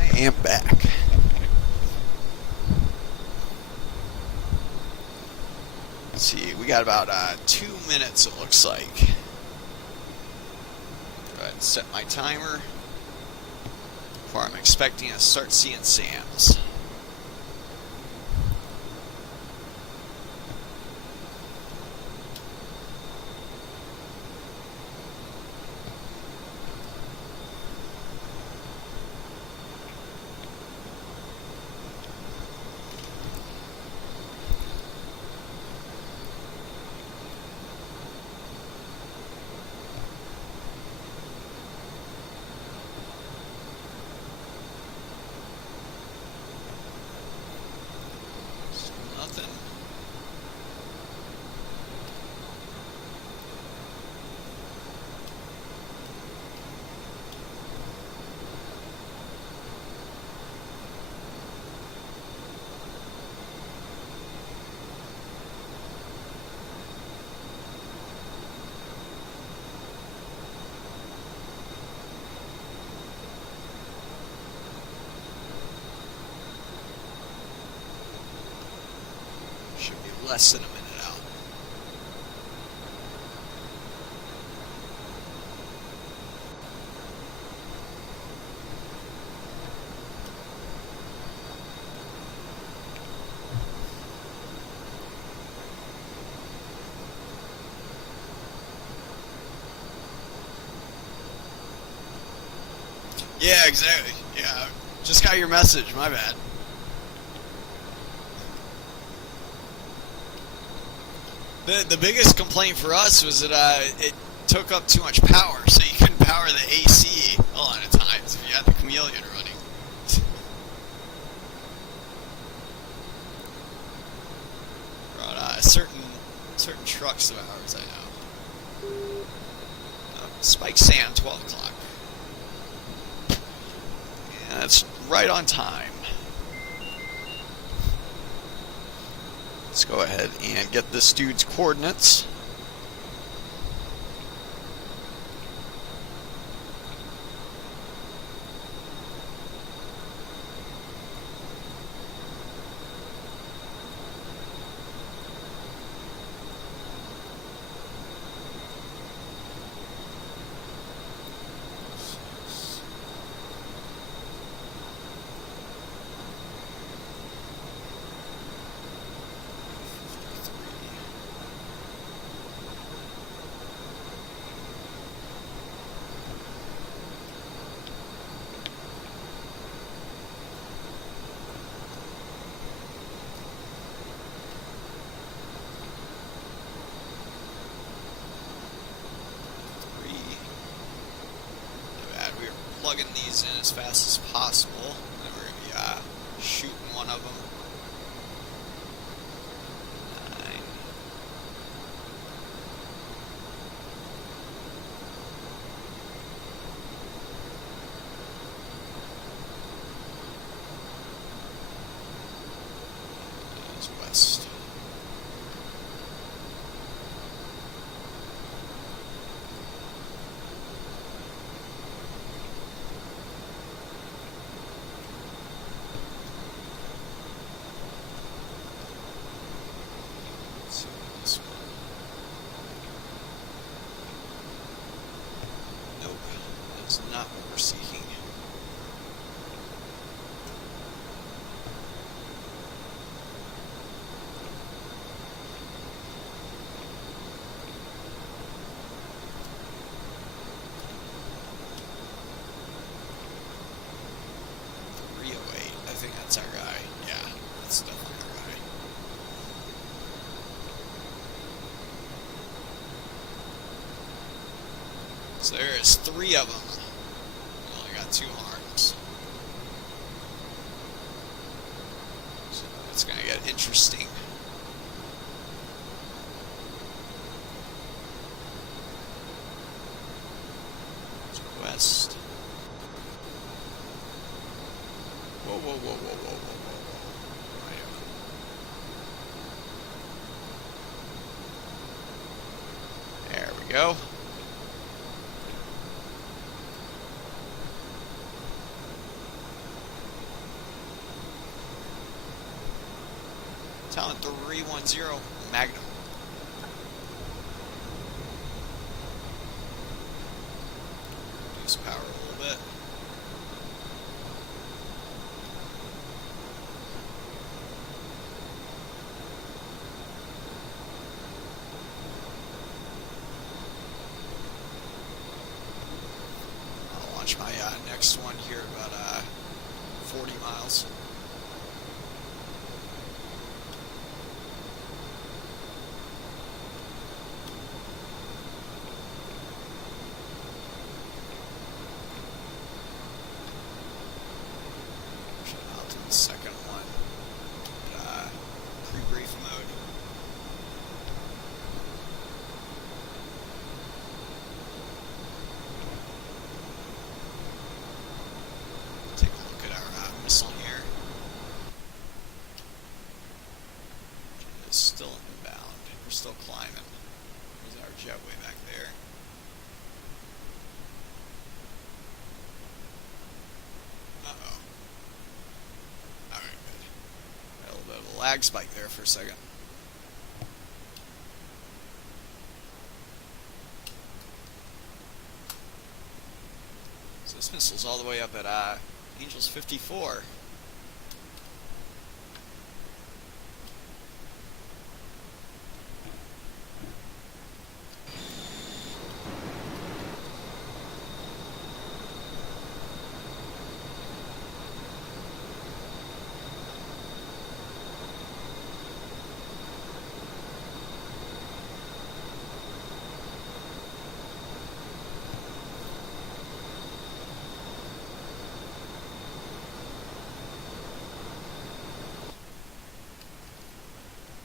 I am back. Let's see, we got about 2 minutes, it looks like. Go ahead and set my timer before I'm expecting to start seeing Sam's. Nothing. Should be less than a minute out. Yeah, exactly. Yeah, just got your message. My bad. The biggest complaint for us was that it took up too much power, so you couldn't power the AC a lot of times if you had the Chameleon running. Brought certain trucks of ours, I know. Spike Sand, 12 o'clock. Yeah, that's right on time. Let's go ahead and get this dude's coordinates. plugging these in as fast as possible. And we're going to be shooting one of them. 9. That is west. Nope, that's not what we're seeking. I think that's our guy. Yeah, that's definitely our guy. So there's 3 of them. We only got 2 arms. So it's gonna get interesting. It's west. Whoa, whoa, whoa, whoa, whoa, whoa, whoa, whoa. There we go. Talon 310 Magnum. Reduce power a little bit. I'll launch my next one here about 40 miles. The second one, pre-brief mode. Take a look at our missile here. It's still inbound. We're still climbing. There's our jet way back there. Uh-oh. Alright, good. Got a little bit of a lag spike there for a second. So this missile's all the way up at Angels 54.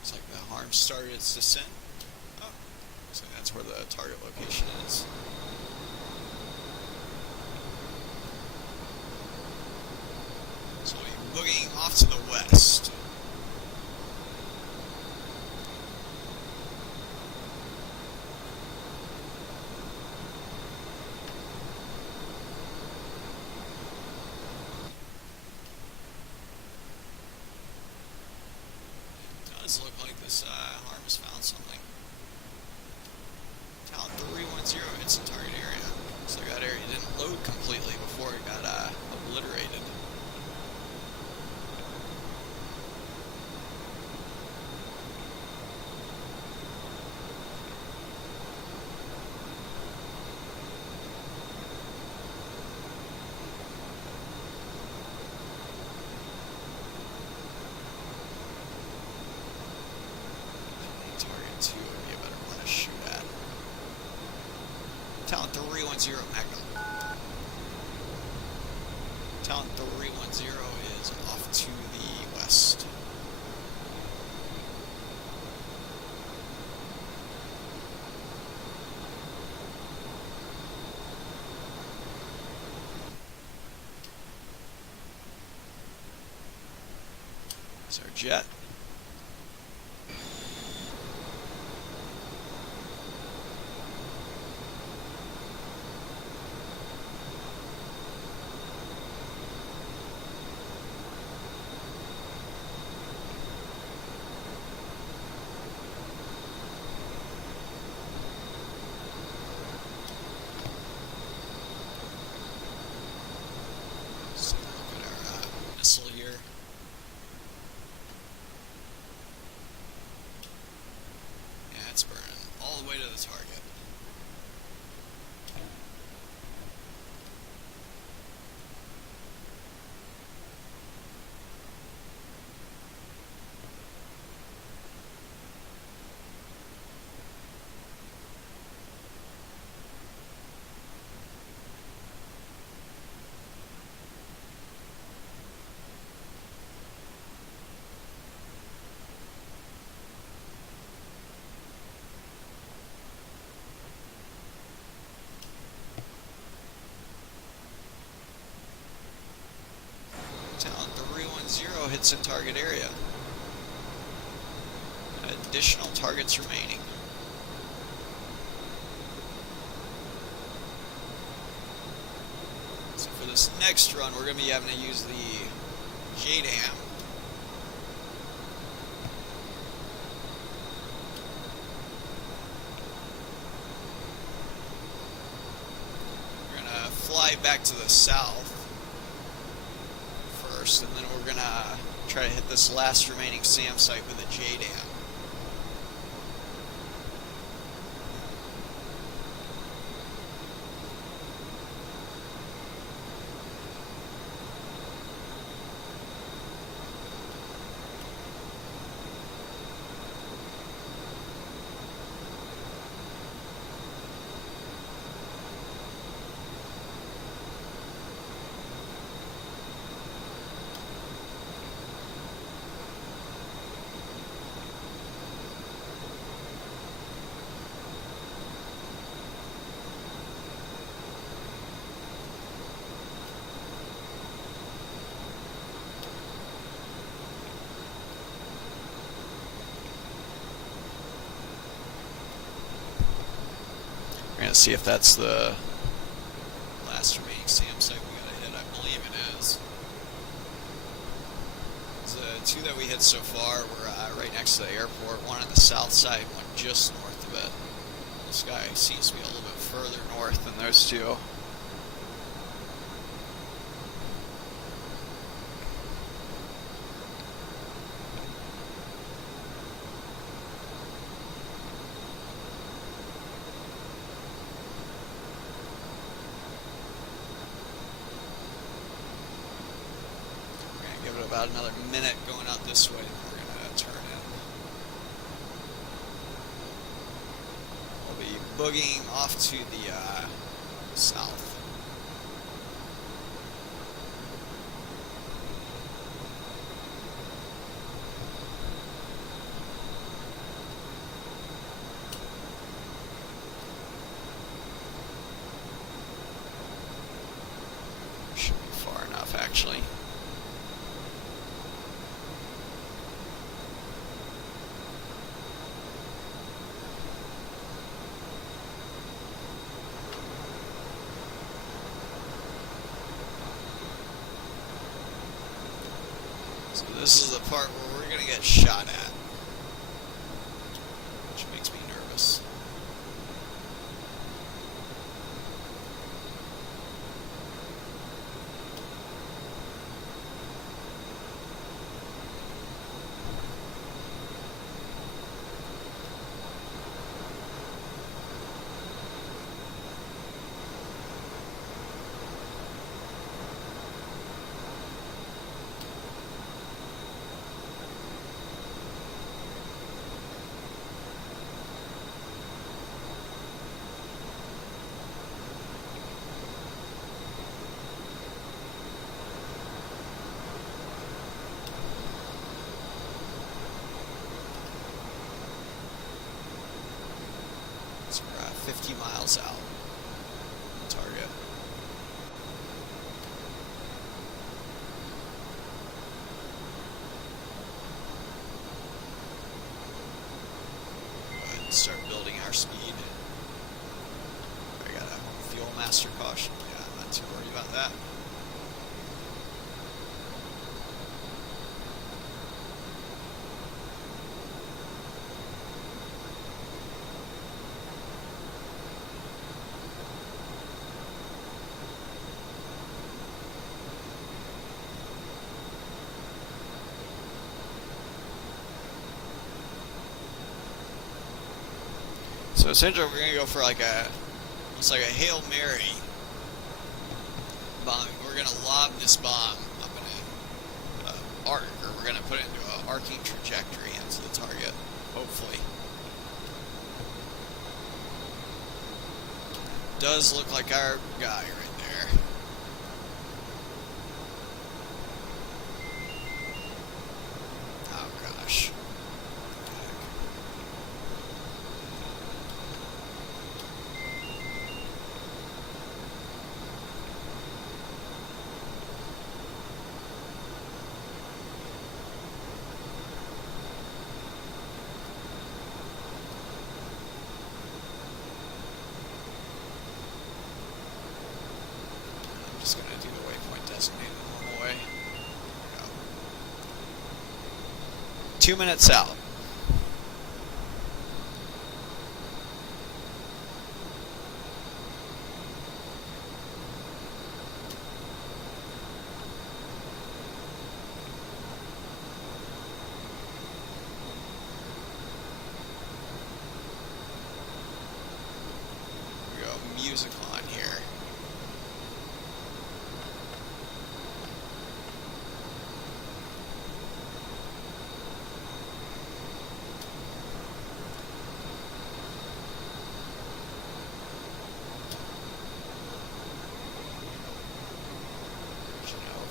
Looks like the harm started its descent. Oh, so that's where the target location is. So we'll be boogieing off to the west. Does look like this harm has found something. Talon 310 hits the target area. So that area didn't load completely before it got obliterated. Target 2 would be a better one to shoot at. Talon 310 Magnum. Talon 310 is off to the west. There's our jet. So look at our missile here. Yeah, it's burning all the way to the target. Talon 310 hits in target area. Additional targets remaining. So for this next run, we're going to be having to use the JDAM. We're going to fly back to the south first, and then we're going to try to hit this last remaining SAM site with a JDAM. We're going to see if that's the last remaining SAM site we got to hit. I believe it is. The two that we hit so far were right next to the airport. One on the south side, one just north of it. This guy seems to be a little bit further north than those two. Give it about another minute going out this way, and we're going to turn in. We'll be boogieing off to the south. Should be far enough, actually. So this is the part where we're going to get shot at, which makes me nervous. 50 miles out. Target. Go ahead and start building our speed. I got a fuel master caution. Yeah, I'm not too worried about that. So essentially we're gonna go for like it's like a Hail Mary bomb. We're gonna lob this bomb up in an arc, or we're gonna put it into an arcing trajectory into the target, hopefully. Does look like our guy right there. Oh gosh. Just gonna do the waypoint designated the normal way. There we go. 2 minutes out. We go music on here.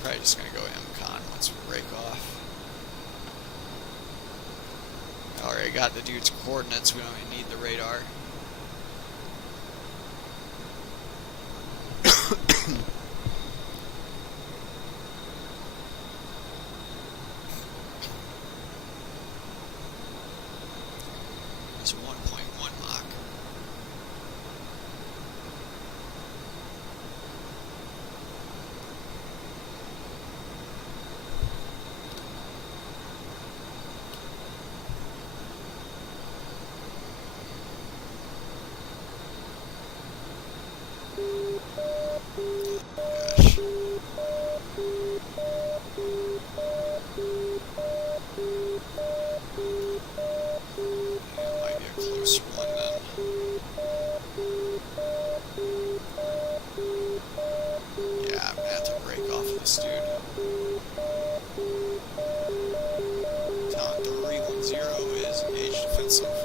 Probably just gonna go MCON once we break off. Already got the dude's coordinates, we don't even need the radar. It's 1.1 Mach. Gosh. Might be a closer one then. Yeah, I'm gonna have to break off this dude. Talent 310 is engaged defensive.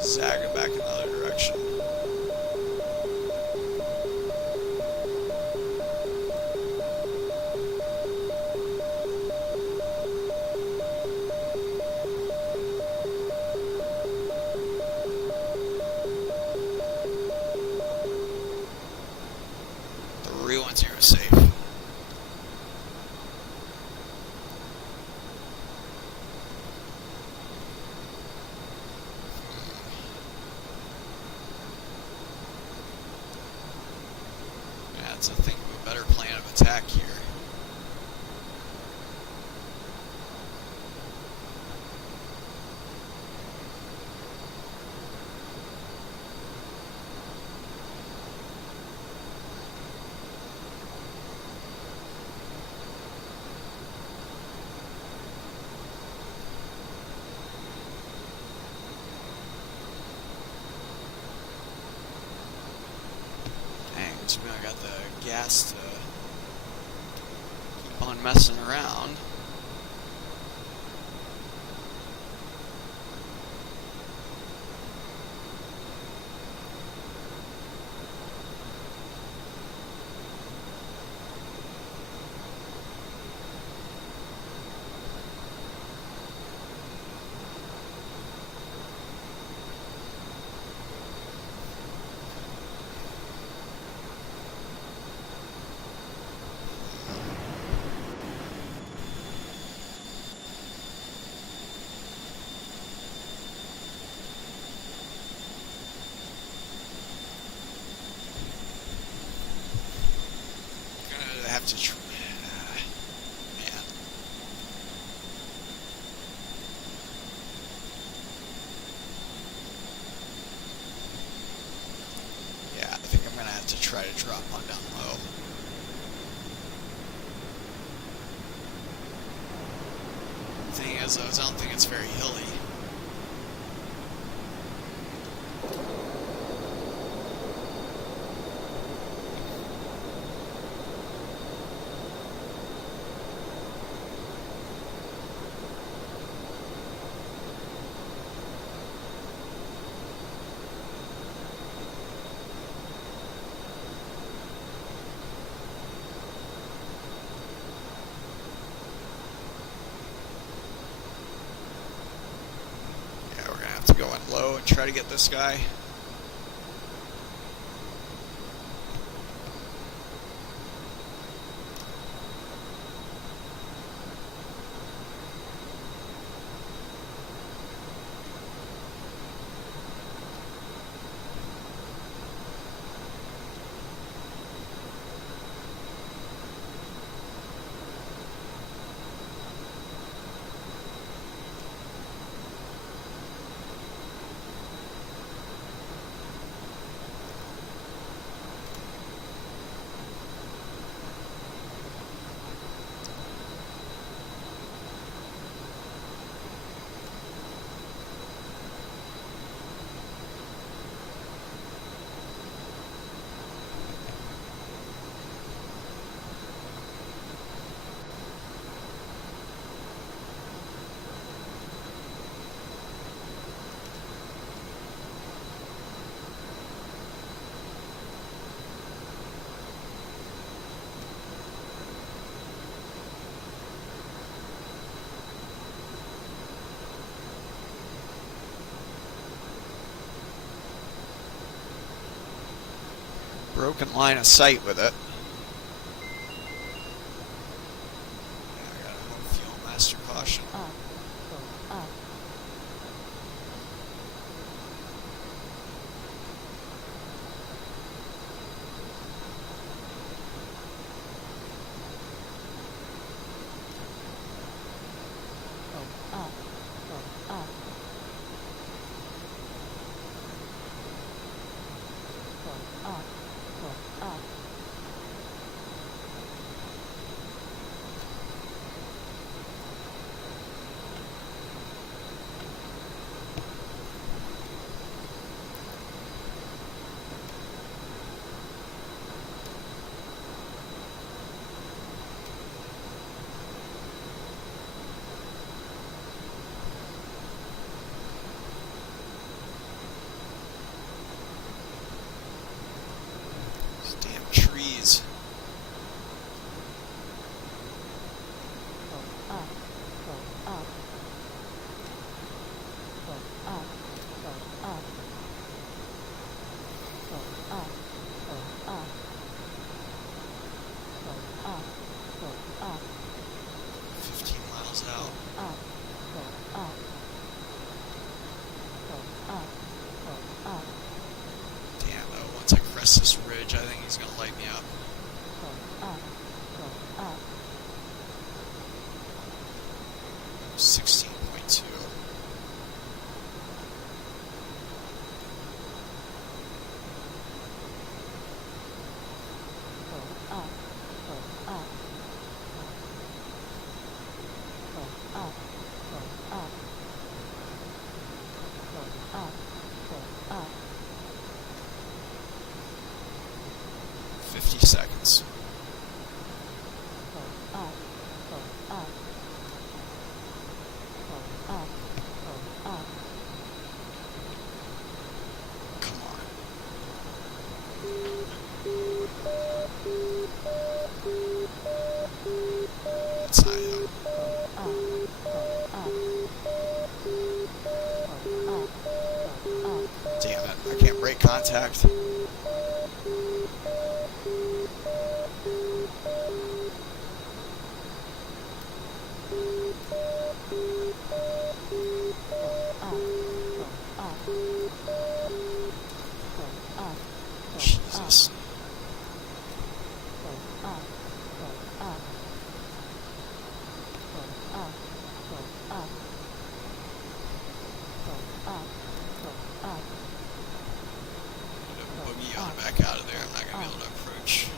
Zagging back in the other direction. The real ones here are safe. That's a think of a better plan of attack here. gas to keep on messing around. Gonna have to man. Yeah, I think I'm gonna have to try to drop on down low. Thing is, though, is I don't think it's very hilly. To go in low and try to get this guy. Broken line of sight with it. I gotta hope fuel master caution. Up. Up. 15 miles out. Damn, though, once I crest this ridge, I think he's going to light me up. 16.2. Up. 50 seconds. make contact. Jesus. Boogie on back out of there. I'm not gonna be able to approach.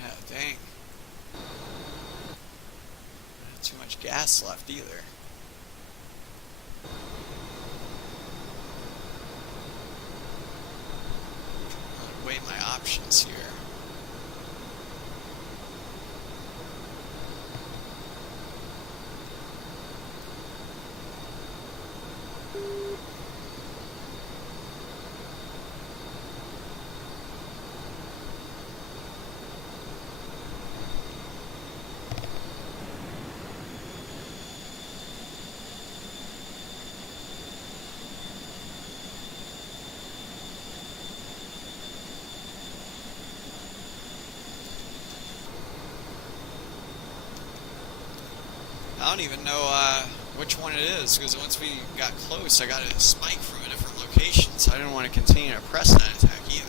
Yeah, dang. Not too much gas left either. Weigh my options here. I don't even know which one it is, because once we got close, I got a spike from a different location, so I didn't want to continue to press that attack either.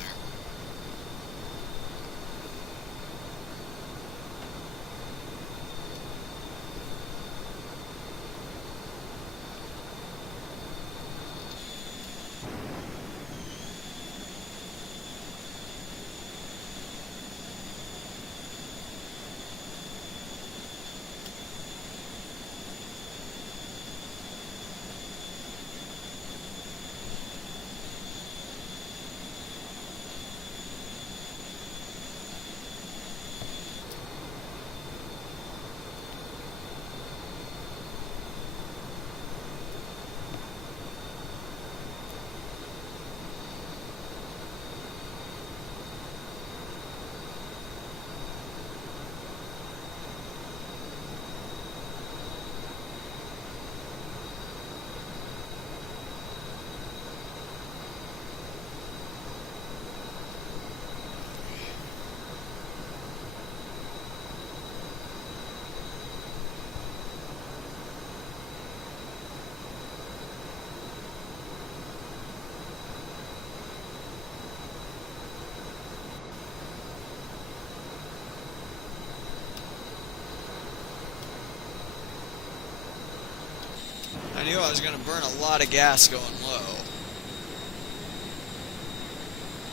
I knew I was going to burn a lot of gas going low. I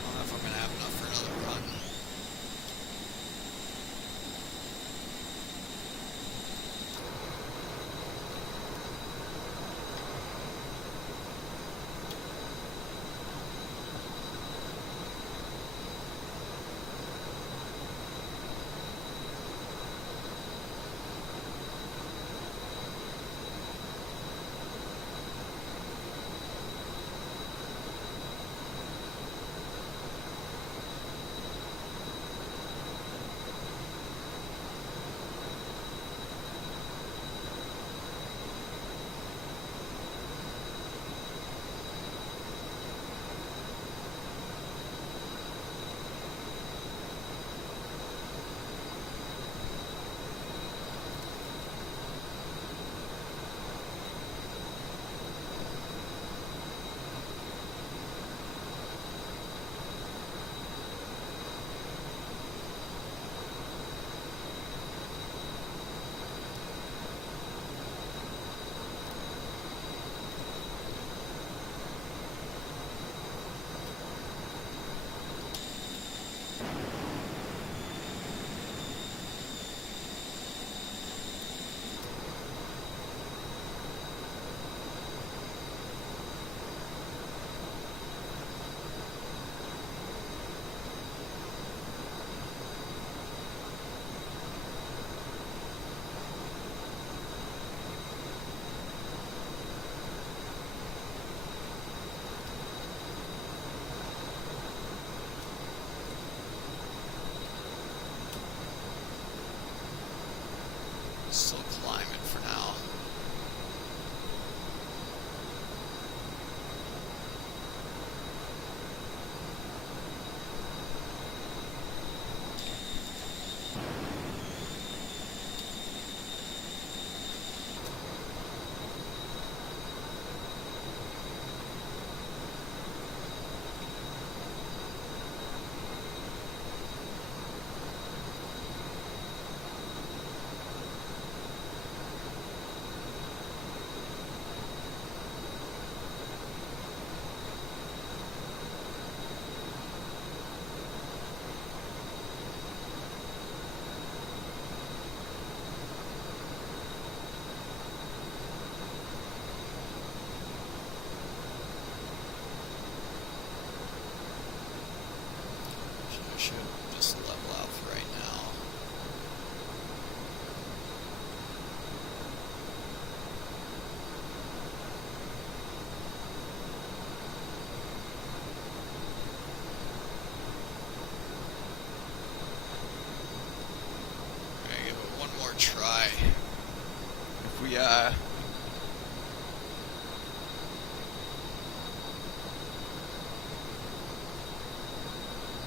don't know if I'm going to have enough for another run. Still climbing for now. I should just level out for right now. I'm gonna give it one more try. If we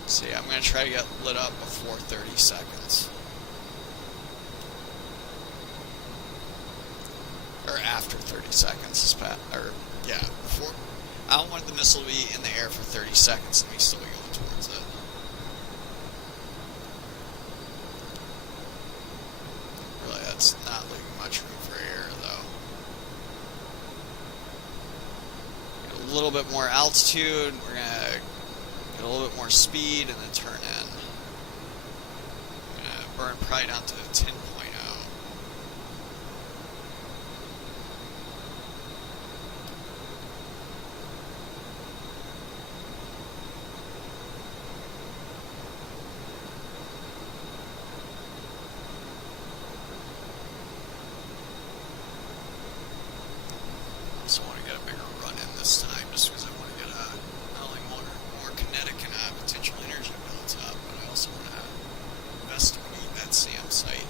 see, I'm gonna try to get lit up before 30 seconds. Or after 30 seconds is or yeah, before. I don't want the missile to be in the air for 30 seconds and me still be going towards it. Really, that's not leaving much room for air though. Get a little bit more altitude, we're gonna get a little bit more speed and then turn in. Gonna burn probably down to 10.0. Also want to get a bigger run in this time just because I want to get not only more kinetic and potential energy built up, but I also want to investigate that SAM site.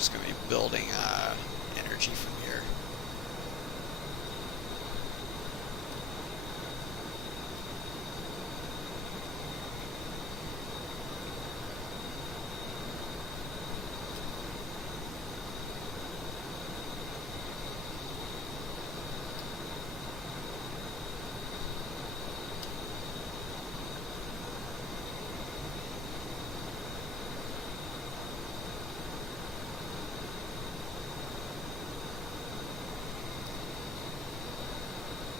just going to be building energy from here.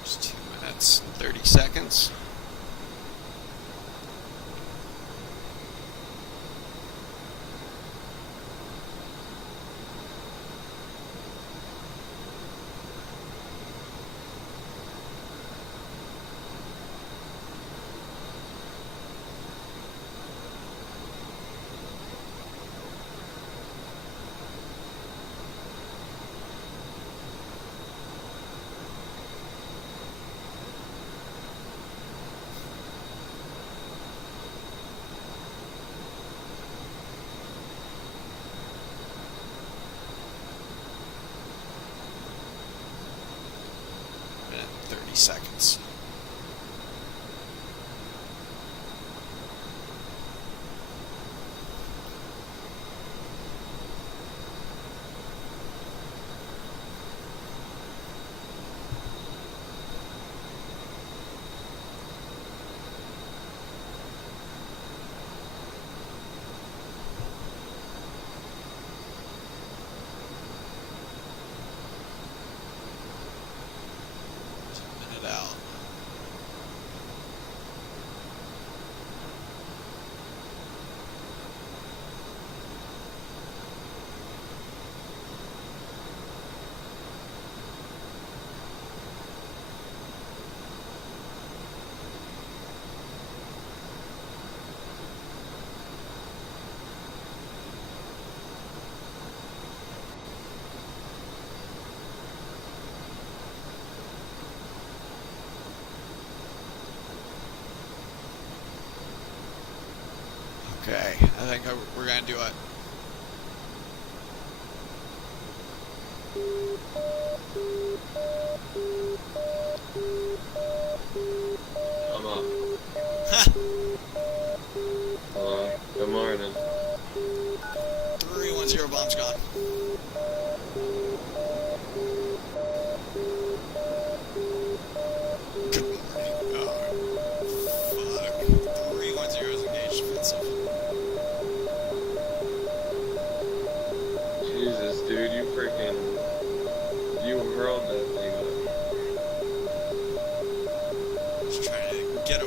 Just 2 minutes and 30 seconds. Minute and 30 seconds. Minute out. Okay, I think we're gonna do it. I'm up. Hello. Good morning. 310 bomb's gone. Good morning. Oh, fuck. 310 is engaged offensive. Jesus, dude, you hurled that thing up. Just trying to get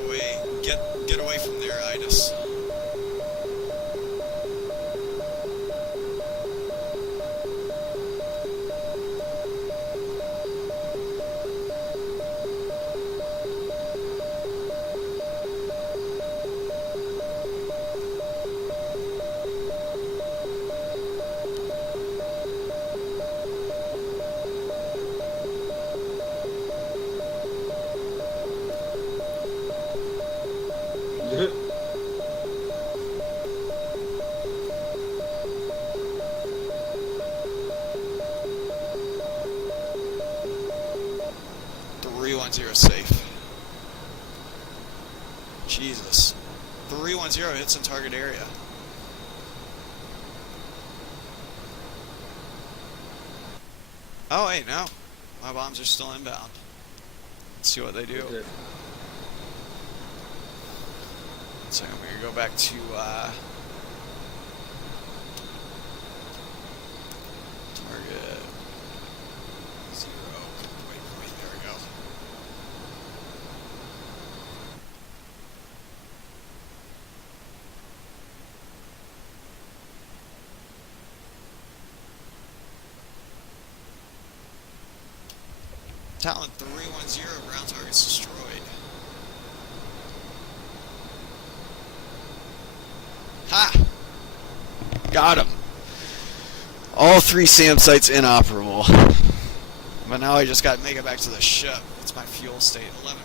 away from there, Idis. Zero safe. Jesus. 310 hits in target area. Oh wait, no. My bombs are still inbound. Let's see what they do. Okay. So I'm gonna go back to target 0. Wait, there we go. Talent 310, ground targets destroyed. Ha! Got him. All 3 SAM sites inoperable. But now I just got to make it back to the ship. It's my fuel state, 11.5.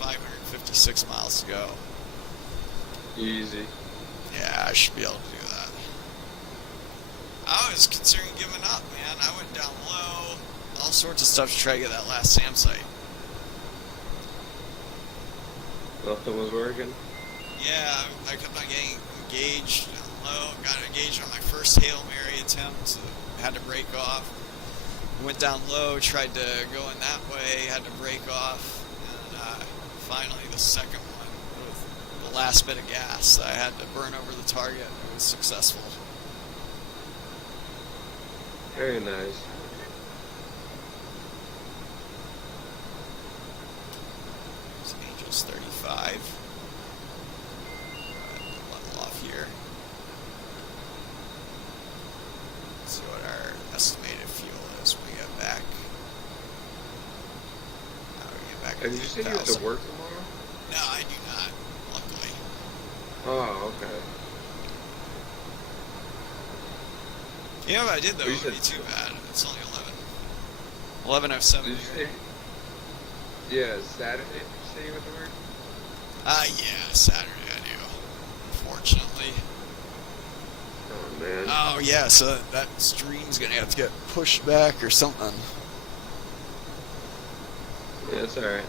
556 miles to go. Easy. Yeah, I should be able to do that. I was considering giving up, man. I went down low, all sorts of stuff to try to get that last SAM site. Nothing was working. Yeah, I kept on getting engaged down low. Got engaged on my first Hail Mary attempt. Had to break off. Went down low, tried to go in that way, had to break off. And finally, the second one, with the last bit of gas that I had to burn over the target, it was successful. Very nice. It's Angels 35. Level off here. See what our estimated fuel is when we get back. We get back Did you say you have to 8,000. work tomorrow? No, I do not, luckily. Oh, okay. You know what I did though, You it wouldn't be said- too bad. It's only 11. 11:07. Did you say? Yeah, Saturday. Did you say you went to work? Yeah, Saturday I do. Unfortunately. Oh man. Oh yeah, so that stream's gonna have to get pushed back or something. Yeah, it's alright. Man.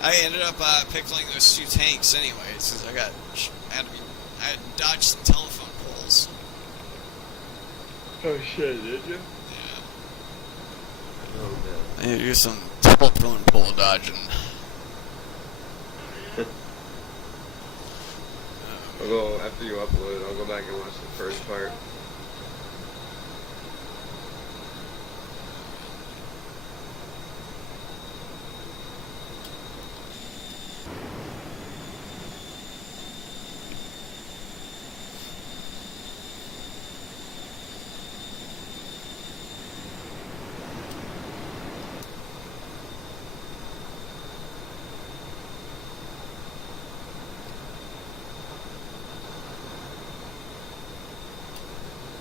I ended up pickling those two tanks anyways, because I had dodged some telephone poles. Oh shit, did you? Yeah. Oh man. I need to do some telephone pole dodging. I'll go after you upload it. I'll go back and watch the first part.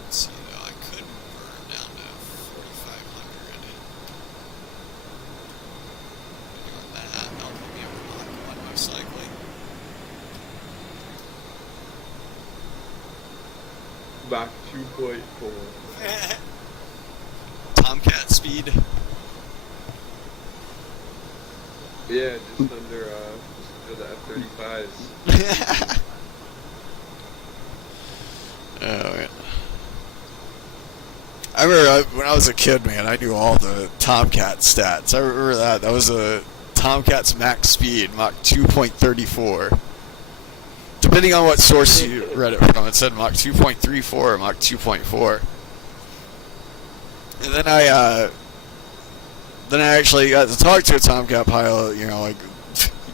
Let's see though, I could burn down to 4,500. Doing that, that'll put me over Mach 1 most likely. Back 2.4. Tomcat speed. Yeah, just under the F-35s. Oh man. I remember when I was a kid, man, I knew all the Tomcat stats. I remember that. That was a Tomcat's max speed, Mach 2.34. Depending on what source you read it from, it said Mach 2.34 or Mach 2.4. And then I actually got to talk to a Tomcat pilot, like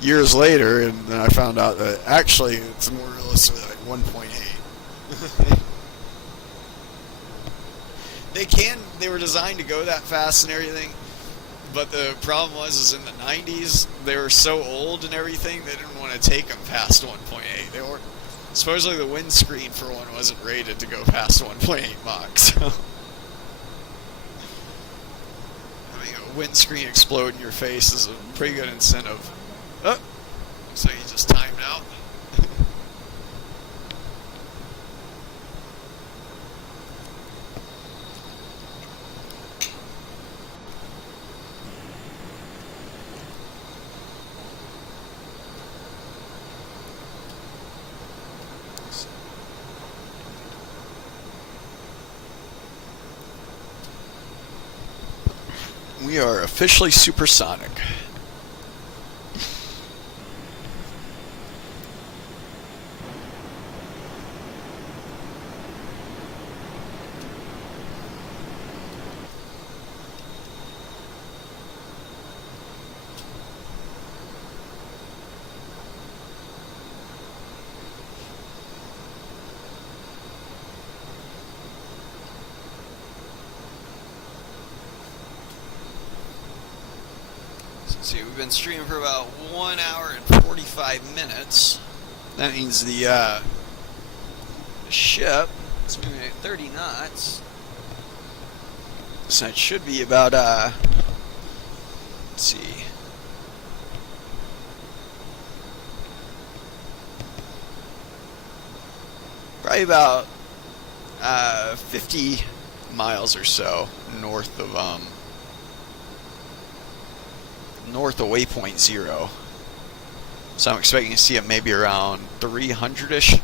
years later, and then I found out that actually it's more realistic, like 1.8. They were designed to go that fast and everything, but the problem is in the 90s, they were so old and everything, they didn't want to take them past 1.8. They were supposedly the windscreen for one wasn't rated to go past 1.8 Mach, so having a windscreen explode in your face is a pretty good incentive. Oh, looks like he just timed out. We are officially supersonic. See, we've been streaming for about 1 hour and 45 minutes. That means the ship is moving at 30 knots. So it should be about, let's see. Probably about 50 miles or so north of waypoint 0. So I'm expecting to see it maybe around 300-ish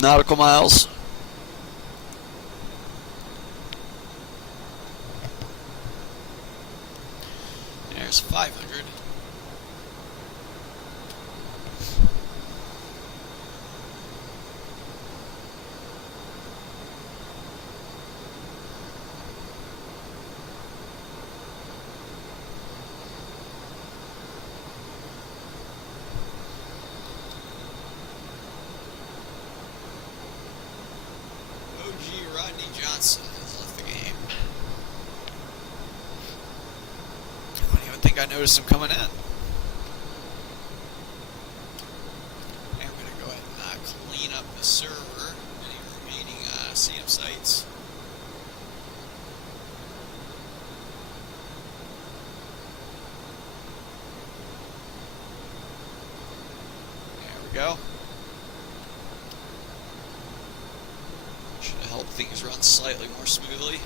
nautical miles. There's 500. Rodney Johnson has left the game. I don't even think I noticed him coming in. Okay, I'm going to go ahead and clean up the server. Any remaining SAM sites. There we go. Should help things run slightly more smoothly.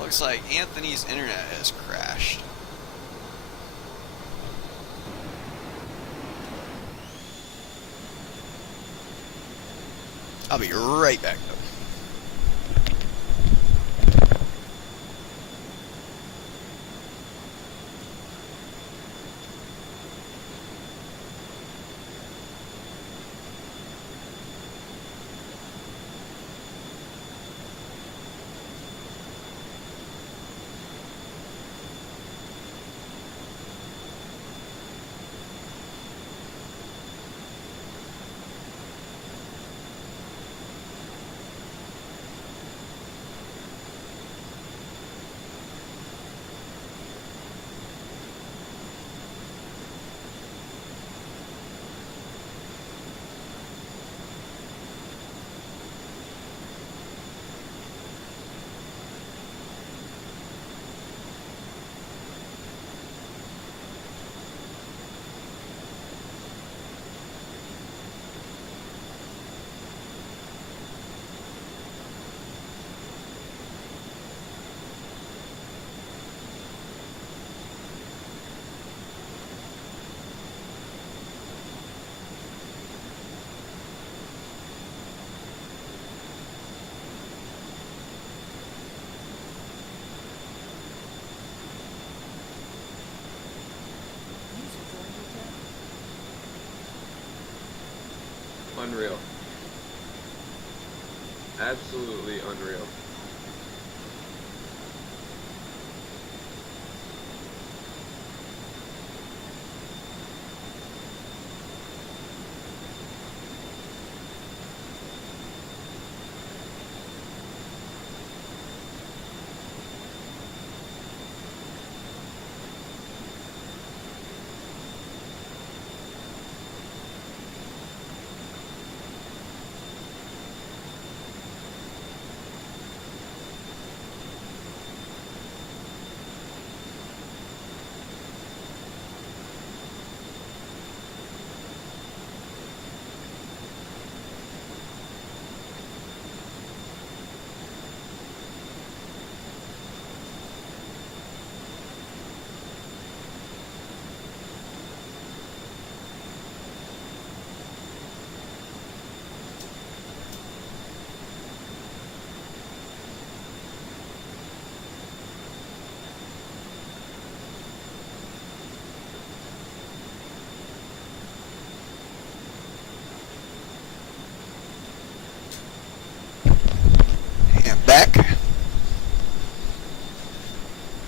Looks like Anthony's internet has crashed. I'll be right back though. Unreal. Absolutely unreal.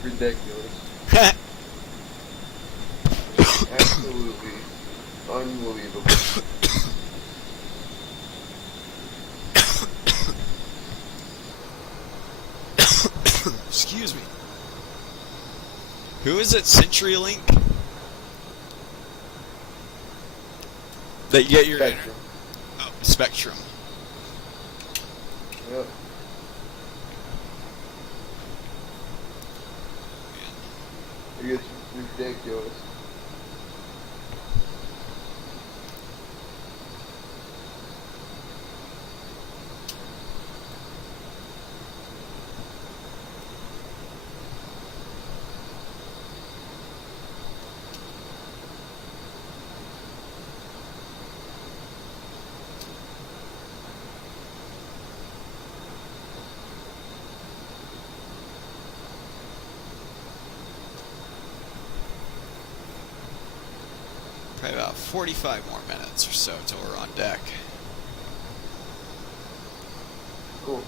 ridiculous. Absolutely unbelievable. Excuse me. Who is it? CenturyLink? That you get your Spectrum. Oh, Spectrum. Yep. It's ridiculous. Probably about 45 more minutes or so till we're on deck. Cool.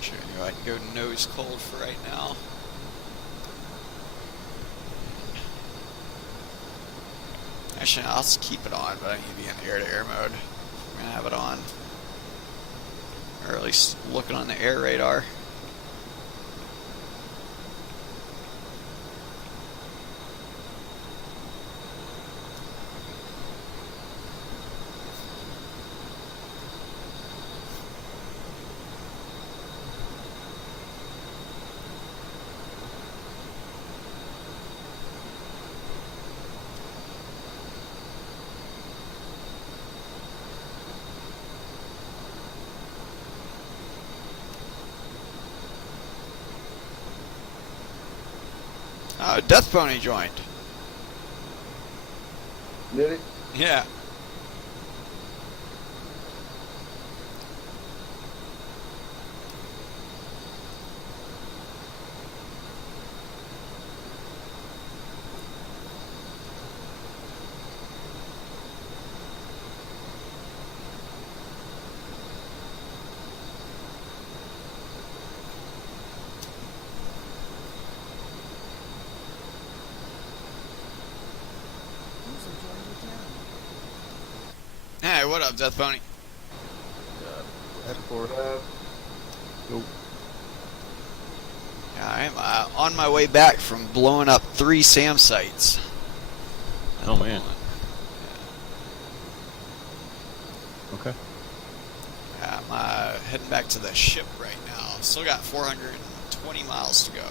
Sure, you know, I can go nose cold for right now. Actually, I'll just keep it on, but I need to be in air-to-air mode. I'm gonna have it on, or at least looking on the air radar. Death Pony joined. Did it? Yeah. Hey, what up, Death Pony? F4. Go. I'm on my way back from blowing up 3 SAM sites. Oh, man. Okay. I'm heading back to the ship right now. Still got 420 miles to go.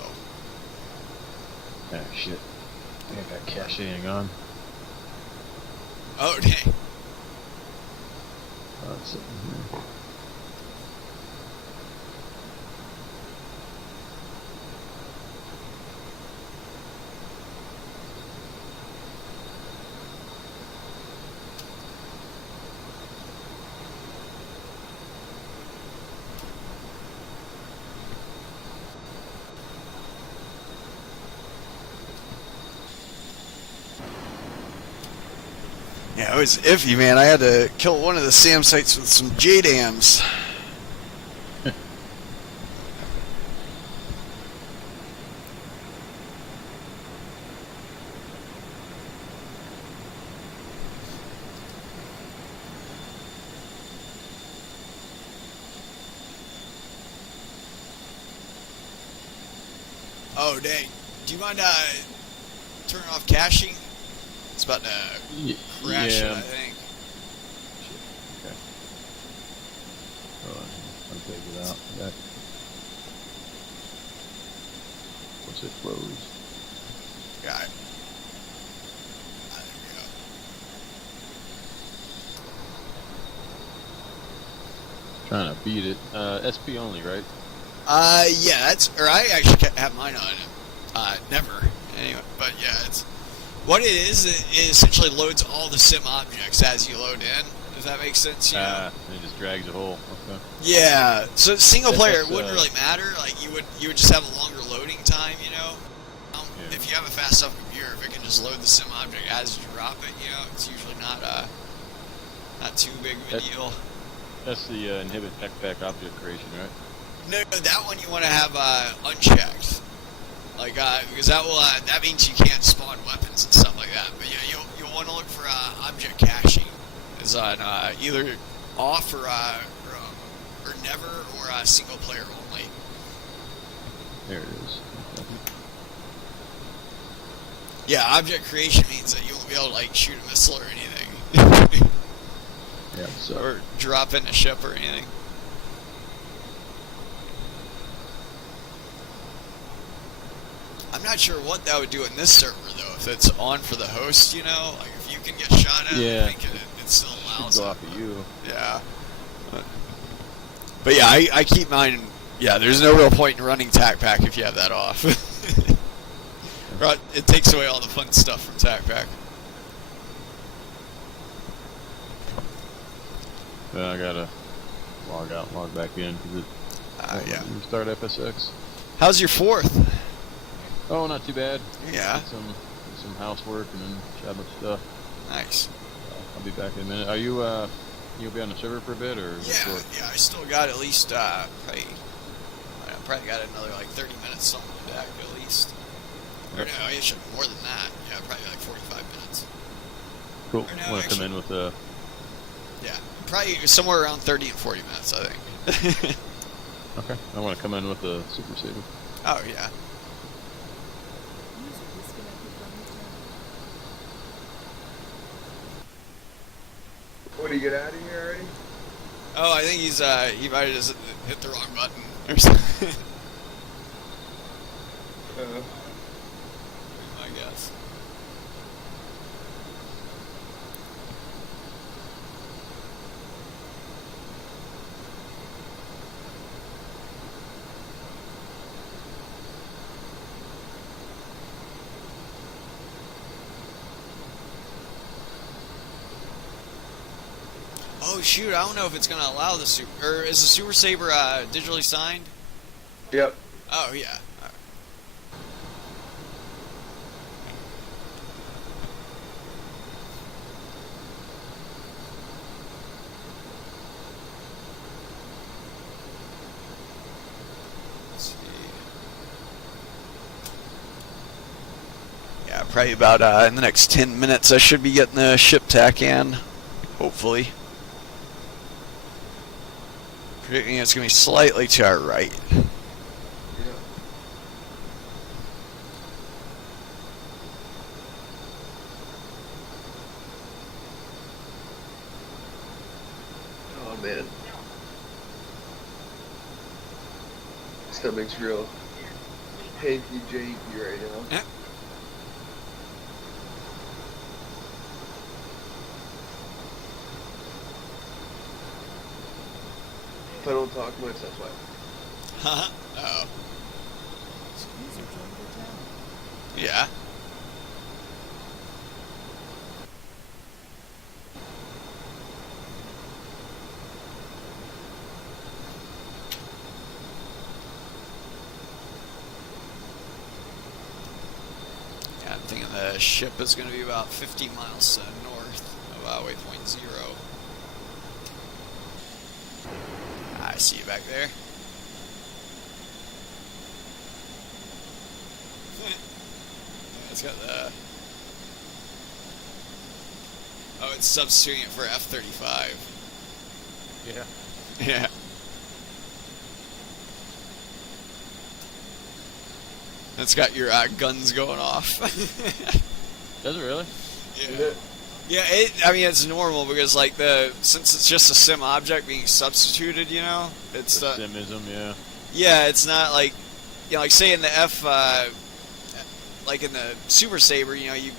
Ah, shit. I think I got caching on. Oh, dang. Oh, it's sitting here. Yeah, it was iffy, man. I had to kill one of the SAM sites with some JDAMs. Oh, dang. Do you mind turning off caching? It's about to crash it, Yeah. I think. Okay. I'll take it out. That. What's it closed? Got it. There we go. Trying to beat it. SP only, right? Yeah, I actually have mine on never. Anyway, but yeah, it's what it is. It essentially loads all the sim objects as you load in. Does that make sense? You know? And it just drags a hole. Okay. Yeah. So single player, That's, it wouldn't really matter. Like you would just have a longer loading time. You know, Yeah. if you have a fast enough computer, if it can just load the sim object as you drop it, you know, it's usually not too big of a deal. That's the inhibit backpack object creation, right? No, that one you want to have unchecked. Like, because that means you can't spawn weapons and stuff like that. But yeah, you'll want to look for object caching, is on either off or never or single player only. There it is. Yeah, object creation means that you won't be able to like shoot a missile or anything, Yeah. So or drop in a ship or anything. I'm not sure what that would do in this server though. If it's on for the host, you know, like if you can get shot at, Yeah. I think it still allows go it. off of you. Yeah. But yeah, I keep mine. Yeah, there's no real point in running TAC Pack if you have that off. Right, it takes away all the fun stuff from TAC Pack. Then I gotta log out, and log back in because it. Yeah. Start FSX. How's your fourth? Oh, not too bad. Yeah. Did some housework and then shot much stuff. Nice. I'll be back in a minute. Are you you'll be on the server for a bit or? Is it Yeah, short? yeah. I still got at least probably got another like 30 minutes something back at least. Or no, it should be more than that. Yeah, probably like 45 minutes. Cool. Or no, Want to come actually- in with a? Yeah, probably somewhere around 30 and 40 minutes, I think. Okay. I want to come in with a super saver. Oh yeah. User disconnected from the channel. What, do you get out of here already? Oh, I think he might have just hit the wrong button or something. I guess. Oh shoot! I don't know if it's gonna allow the super. Or is the Super Saber digitally signed? Yep. Oh yeah. Alright. Let's see. Yeah, probably about in the next 10 minutes I should be getting the ship tack in. Hopefully. Predicting it's going to be slightly to our right. Yeah. Oh man. Stomach's real hanky janky right now. Yeah. If I don't talk much, that's why. Huh? Oh. User joined your channel. Yeah. Yeah, I'm thinking the ship is going to be about 50 miles north of waypoint 0. I see you back there. It's got the... Oh, it's substituting it for F-35. Yeah. Yeah. It's got your guns going off. Does it really? Yeah. Yeah, I mean, it's normal because, like, since it's just a sim object being substituted, you know, it's The simism, yeah. yeah, it's not like, you know, like say in the like in the Super Saber, you know, you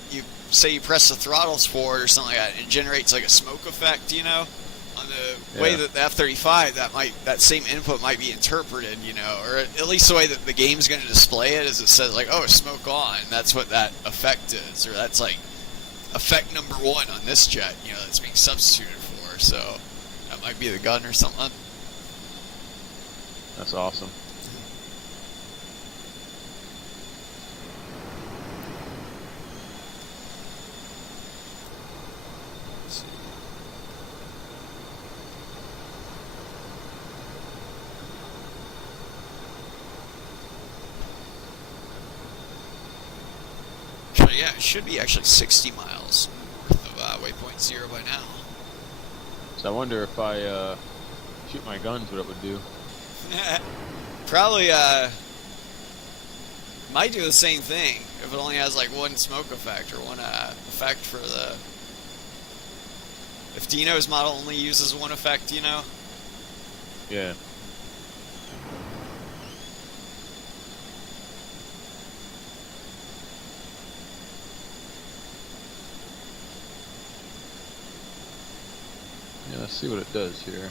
say you press the throttles forward or something like that, and it generates like a smoke effect, you know. On the way Yeah. that the F-35, that same input might be interpreted, or at least the way that the game's going to display it is it says like, oh, smoke on. That's what that effect is, or that's like effect number 1 on this jet, that's being substituted for. So that might be the gun or something. That's awesome. Let's see. So yeah, it should be actually 60 miles of waypoint 0 by now. So I wonder if I shoot my guns, what it would do. Probably might do the same thing if it only has like one smoke effect or one effect for the. If Dino's model only uses one effect, Yeah. Yeah, let's see what it does here.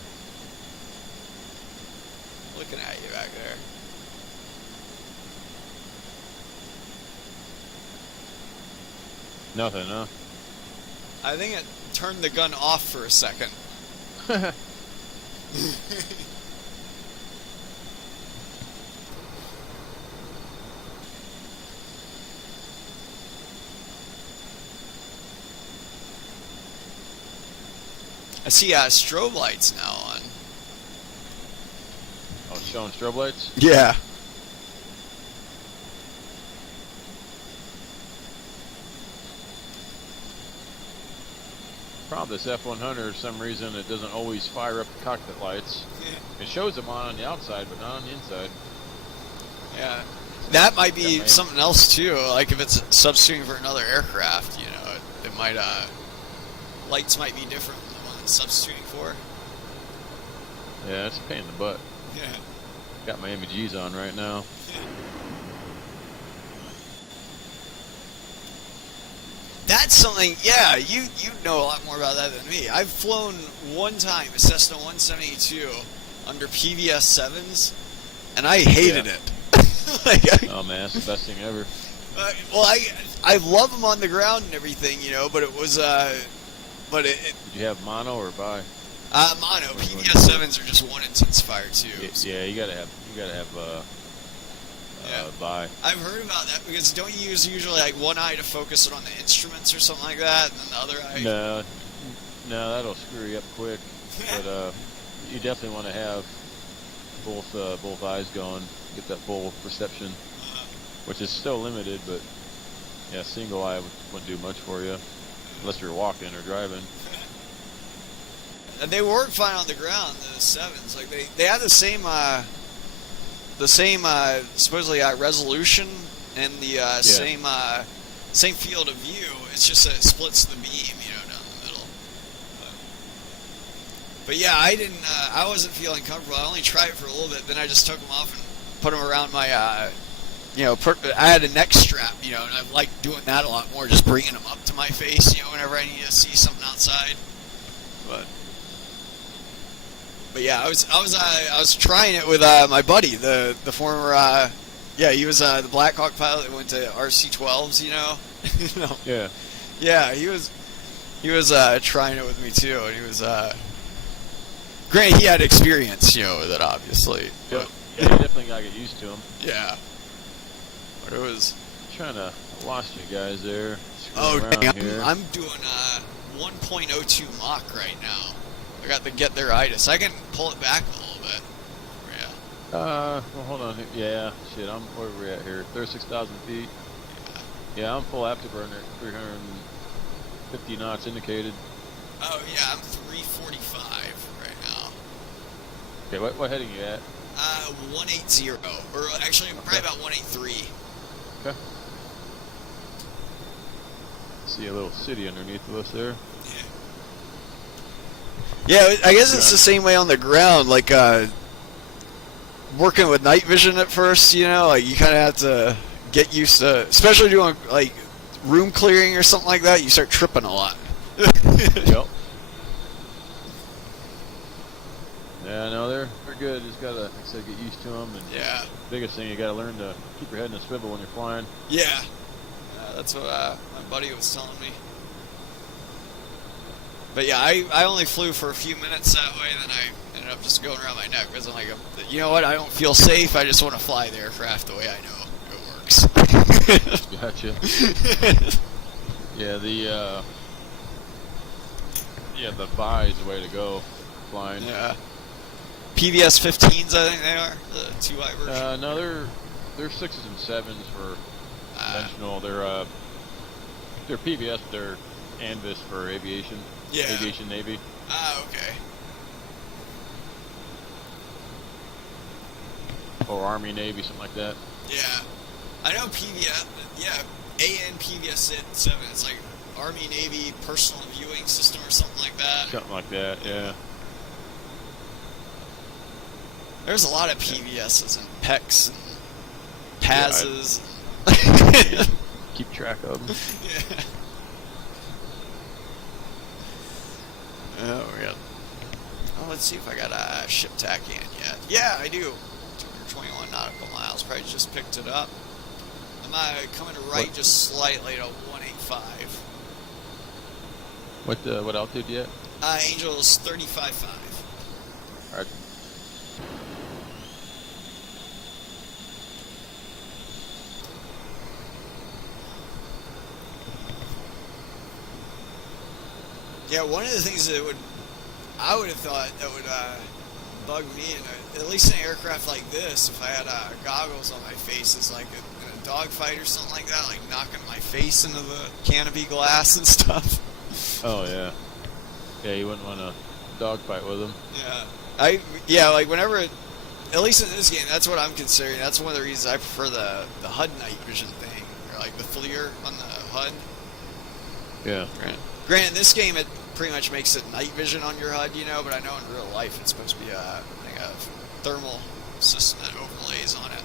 Looking at you back there. Nothing, huh? I think it turned the gun off for a second. I see strobe lights now on. Oh, it's showing strobe lights? Yeah. Problem this F-100, for some reason, it doesn't always fire up the cockpit lights. It shows them on the outside, but not on the inside. Yeah. That might be That might- something else too. Like if it's substituting for another aircraft, it might lights might be different than the one it's substituting for. Yeah, it's a pain in the butt. Yeah. Got my MGs on right now. That's something. Yeah, you know a lot more about that than me. I've flown one time a Cessna 172 under PVS 7s, and I hated Yeah. it. Like, Oh man, that's the best thing ever. well, I love them on the ground and everything, but it was but it Did you have mono or bi? mono PVS 7s are just one intensifier too. Yeah, you gotta have Yeah. bi. I've heard about that because don't you use usually like one eye to focus it on the instruments or something like that, and then the other eye? No, that'll screw you up quick. But you definitely want to have both eyes going, get that full perception, which is still limited. But yeah, single eye wouldn't do much for you unless you're walking or driving. And they work fine on the ground. The 7s, like they have the same supposedly resolution and the same field of view. It's just that it splits the beam, down the middle. But yeah, I wasn't feeling comfortable. I only tried it for a little bit. Then I just took them off and put them around my, I had a neck strap, and I like doing that a lot more. Just bringing them up to my face, whenever I need to see something outside. But yeah, I was trying it with my buddy, the former, he was the Black Hawk pilot that went to RC-12s, Yeah. Yeah, he was trying it with me too, and he was granted he had experience, with it obviously. Yep. But, Yeah, you definitely gotta get used to them. yeah. But it was. I lost you guys there. Oh, Screwing dang, around here. I'm doing 1.02 Mach right now. I got the get there itis. I can pull it back a little bit. Yeah. Well, hold on. Yeah, shit. Where are we at here? 36,000 feet. Yeah, I'm full afterburner at 350 knots indicated. Oh yeah, I'm 345 right now. Okay, what heading you at? 180, or actually probably about 183. Okay. See a little city underneath of us there. Yeah, I guess it's the same way on the ground. Like working with night vision at first, like you kind of have to get used to, especially doing like room clearing or something like that. You start tripping a lot. Yep. Yeah, no, they're good. Just gotta, like I said, get used to them. And Yeah. biggest thing, you gotta learn to keep your head in a swivel when you're flying. Yeah. That's what my buddy was telling me. But yeah, I only flew for a few minutes that way, then I ended up just going around my neck because I'm like, you know what, I don't feel safe, I just want to fly the aircraft the way I know it works. Gotcha. Yeah, the Vi is the way to go flying. Yeah. PVS 15s, I think they are, the 2i version. No, they're 6s and 7s for conventional. They're PVS, but they're Anvis for aviation. Yeah. Aviation Navy. Okay. Or Army Navy, something like that. Yeah. I know PVS, yeah, AN PVS 7, it's like Army Navy personal viewing system or something like that. Something like that, yeah. There's a lot of PVSs and PECs and PASs. Can't keep track of them. Yeah. Oh, yeah. Oh, let's see if I got a ship tack in yet. Yeah, I do. 221 nautical miles. Probably just picked it up. I'm coming to right just slightly to 185. What altitude you at? Angel's 35.5. Alright. Yeah, one of the things that I would have thought that would bug me, at least in an aircraft like this, if I had goggles on my face, is like in a dogfight or something like that, like knocking my face into the canopy glass and stuff. Oh, yeah. Yeah, you wouldn't want to dogfight with them. Yeah, like whenever, at least in this game, that's what I'm considering. That's one of the reasons I prefer the HUD night vision thing, or like the FLIR on the HUD. Yeah. Granted, in this game, it pretty much makes it night vision on your HUD, you know, but I know in real life it's supposed to be a thermal system that overlays on it.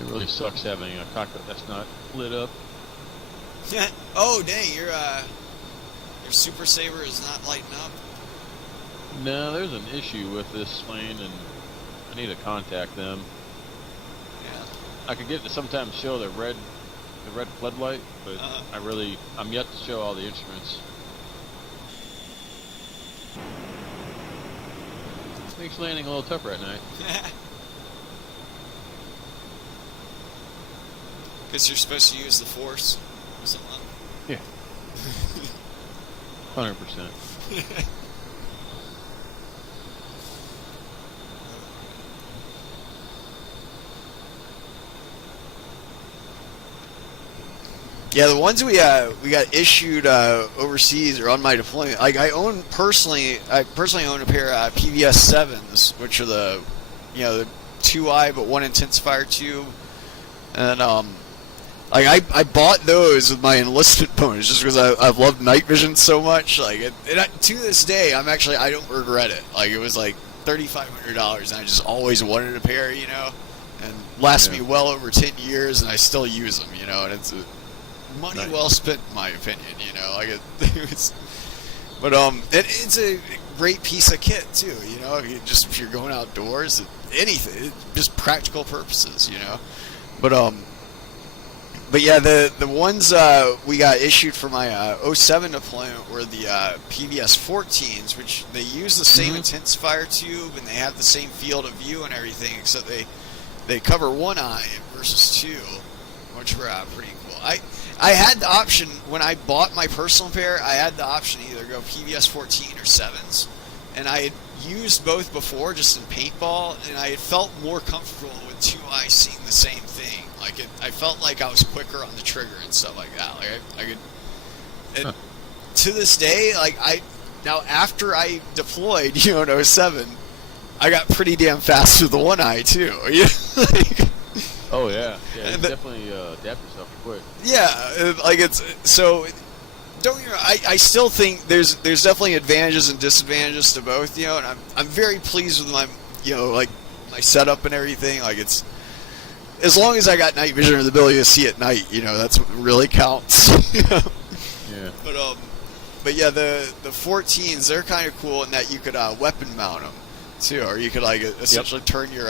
It really sucks having a cockpit that's not lit up. Oh, dang, your Super Saber is not lighting up? No, there's an issue with this plane, and I need to contact them. Yeah. I could get to sometimes show the red floodlight, but I'm yet to show all the instruments. Makes landing a little tougher at night. Because you're supposed to use the force or something. Yeah. 100%. Yeah, the ones we got issued overseas or on my deployment. Like I personally own a pair of PVS 7s, which are the 2i but one intensifier tube, and I bought those with my enlistment bonus just because I loved night vision so much. Like to this day, I don't regret it. Like it was like $3,500, and I just always wanted a pair, and lasted me well over 10 years, and I still use them, and it's money well spent, in my opinion. It's a great piece of kit too. If you're going outdoors, anything, just practical purposes. But yeah, the ones we got issued for my 07 deployment were the PVS 14s, which they use the same intensifier tube and they have the same field of view and everything, except they cover one eye versus two, which were pretty cool. I had the option when I bought my personal pair. I had the option to either go PVS 14 or 7s, and I had used both before just in paintball, and I had felt more comfortable with two eyes seeing the same thing. Like I felt like I was quicker on the trigger and stuff like that. Like I could. To this day, now after I deployed, in 07, I got pretty damn fast with the one eye too. Oh yeah, you definitely adapt yourself quick. Yeah, don't get me wrong, I still think there's definitely advantages and disadvantages to both, and I'm very pleased with my my setup and everything. Like it's, as long as I got night vision or the ability to see at night, that's what really counts. Yeah. But but yeah, the 14s, they're kind of cool in that you could weapon mount them too, or you could like essentially turn your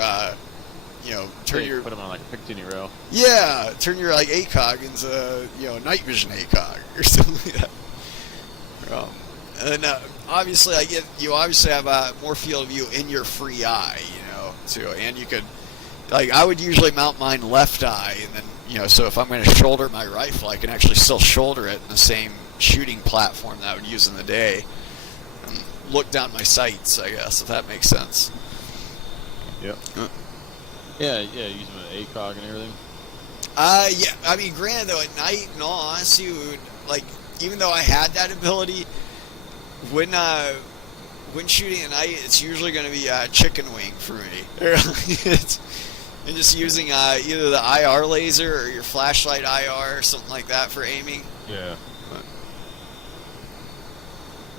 turn your put them on like a Picatinny rail. yeah, turn your like ACOG into night vision ACOG or something like that. And obviously, you obviously have more field of view in your free eye, too, and you could, like, I would usually mount mine left eye, and then so if I'm going to shoulder my rifle, I can actually still shoulder it in the same shooting platform that I would use in the day, and look down my sights, I guess, if that makes sense. Yep. Yeah, using an ACOG and everything. Yeah, I mean, granted though, at night, in all honesty, even though I had that ability, when shooting at night, it's usually going to be chicken wing for me. And just using either the IR laser or your flashlight IR or something like that for aiming. Yeah.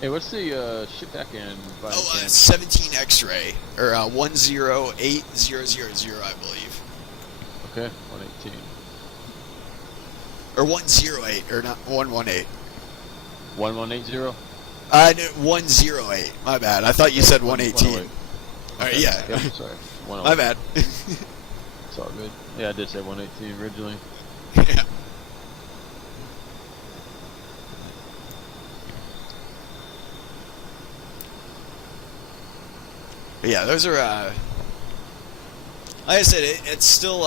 Hey, what's the ship back in? 17 X-ray or 108000, I believe. Okay, 118. Or 108, or not 118. 1180. No, 108. My bad. I thought you said 118. 108. All right, yeah. Yep, sorry. My bad. It's all good. Yeah, I did say 118 originally. Yeah. But yeah, those are like I said, it's still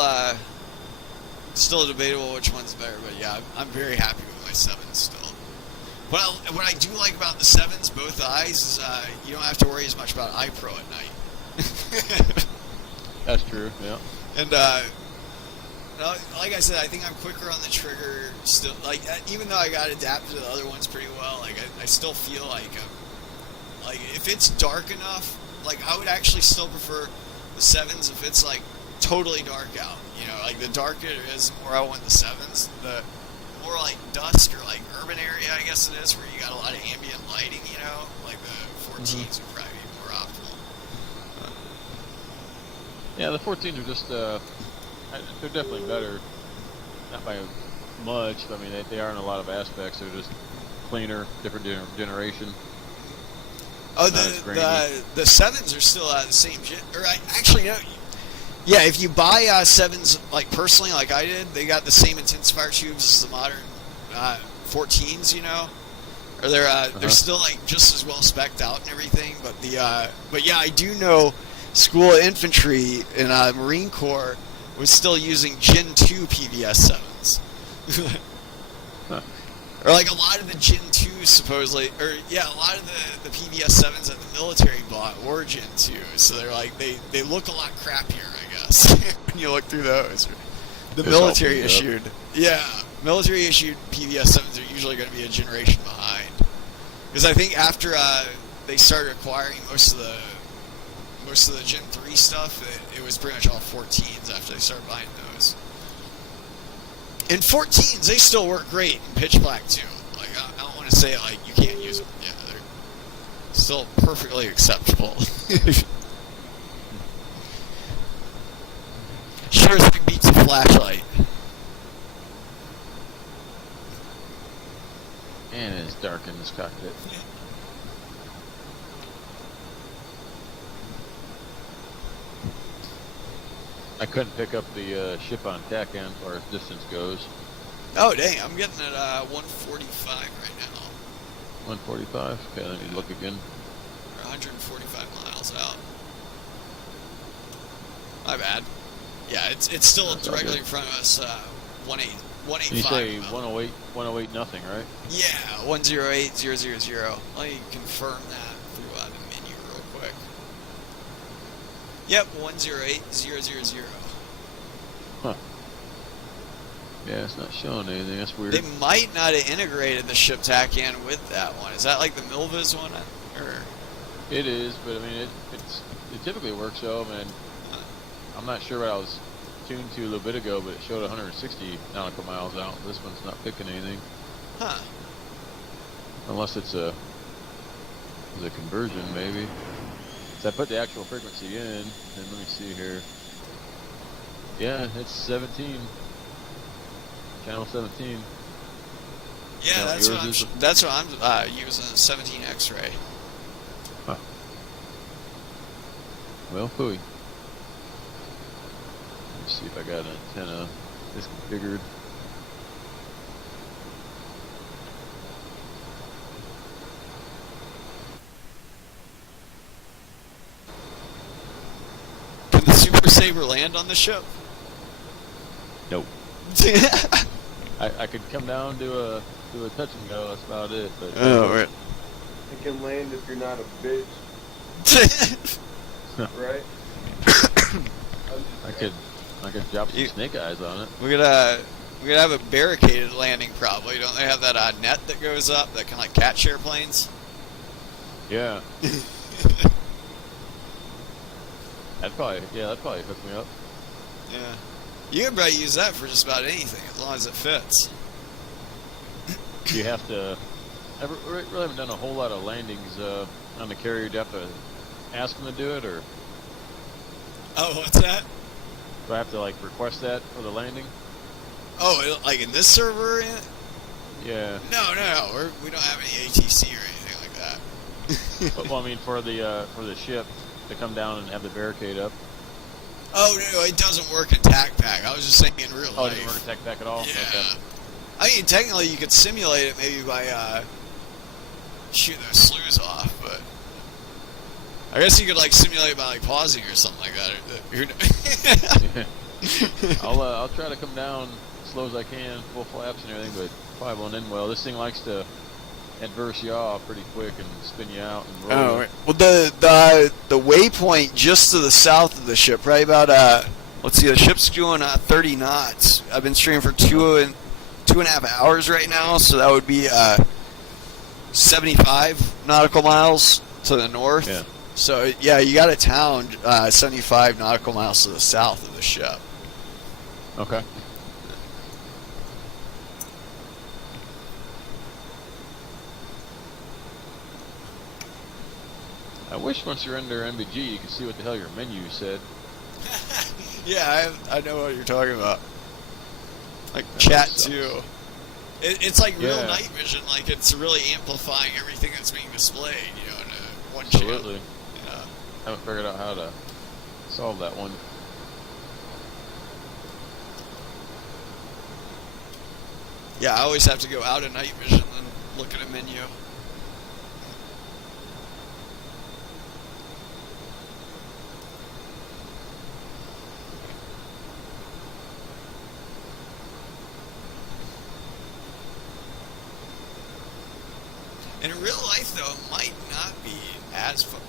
debatable which one's better, but yeah, I'm very happy with my 7s still. What I do like about the 7s, both eyes, is you don't have to worry as much about eye pro at night. That's true, yeah. And like I said, I think I'm quicker on the trigger still. Like, even though I got adapted to the other ones pretty well, like I still feel like if it's dark enough, like I would actually still prefer the 7s if it's like totally dark out. Like the darker it is, the more I want the 7s. The more like dusk or like urban area, I guess it is, where you got a lot of ambient lighting. Like the 14s would probably be more optimal. Yeah, the 14s are just they're definitely better. Not by much. I mean, they are in a lot of aspects. They're just cleaner, different generation. Oh, the 7s are still the same. Actually, no. Yeah, if you buy 7s, like personally, like I did, they got the same intensifier tubes as the modern 14s. Or they're still like just as well spec'd out and everything. But yeah, I do know School of Infantry in Marine Corps was still using Gen 2 PVS 7s. Huh. Or like a lot of the Gen 2s supposedly, or yeah, a lot of the PVS 7s that the military bought were Gen 2. So they're like, they look a lot crappier, I guess, when you look through those. The military issued, military issued PVS 7s are usually going to be a generation behind. Because I think after they started acquiring most of the Gen 3 stuff, it was pretty much all 14s after they started buying those. And 14s, they still work great in pitch black too. Like, I don't want to say like you can't use them. Yeah, they're still perfectly acceptable. Sure thing beats a flashlight. And it's dark in this cockpit. I couldn't pick up the ship on TACAN as far as distance goes. Oh dang, I'm getting at 145 right now. 145? Okay, let me look again. Or 145 miles out. My bad. Yeah, it's still That's all directly good. in front of us. 185. And you say 108 nothing, right? Yeah, 108000. Let me confirm that through the menu real quick. Yep, 108000. Huh. Yeah, it's not showing anything. That's weird. They might not have integrated the ship TACAN with that one. Is that like the Milviz one? Or It is, but I mean, it typically works so. Man, I'm not sure what I was tuned to a little bit ago, but it showed 160 nautical miles out. This one's not picking anything. Huh. Unless it's a conversion, maybe. So I put the actual frequency in, and let me see here. Yeah, it's 17. Channel 17. Yeah, No, that's yours what I'm. is- That's what I'm using. A 17 X-ray. Huh. Well, phooey. Let's see if I got an antenna disconfigured. Can the Super Saber land on the ship? Nope. I could come down, do a touch and go. That's about it. But right. It can land if you're not a bitch, right? I could drop some You- snake eyes on it. We're gonna have a barricaded landing probably. Don't they have that net that goes up that can like catch airplanes? Yeah. That'd probably hook me up. Yeah. You can probably use that for just about anything as long as it fits. You have to. I really haven't done a whole lot of landings on the carrier. Do you have to ask them to do it, or Oh, what's that? do I have to like request that for the landing? Oh, like in this server? Yeah. No. We don't have any ATC or anything like that. But, well, I mean, for the ship to come down and have the barricade up. Oh no, it doesn't work in TAC Pack. I was just saying in real Oh, it life. doesn't work in tech pack at all. Yeah. Okay. I mean, technically, you could simulate it maybe by shooting those slews off, but I guess you could like simulate by like pausing or something like that. I'll try to come down as slow as I can, full flaps and everything, but probably won't end well. this thing likes to adverse yaw pretty quick and spin you out and roll. Oh, right. Well, the waypoint just to the south of the ship, right about let's see, the ship's doing 30 knots. I've been streaming for two and a half hours right now, so that would be 75 nautical miles to the north. Yeah. So yeah, you got a town 75 nautical miles to the south of the ship. Okay. I wish once you're under MBG you could see what the hell your menu said. Yeah, I know what you're talking about. Like That chat sucks. too. It's like real Yeah. night vision. Like it's really amplifying everything that's being displayed. You know, in one Absolutely. channel. Yeah. Haven't figured out how to solve that one. Yeah, I always have to go out of night vision and look at a menu. In real life, though, it might not be as fun.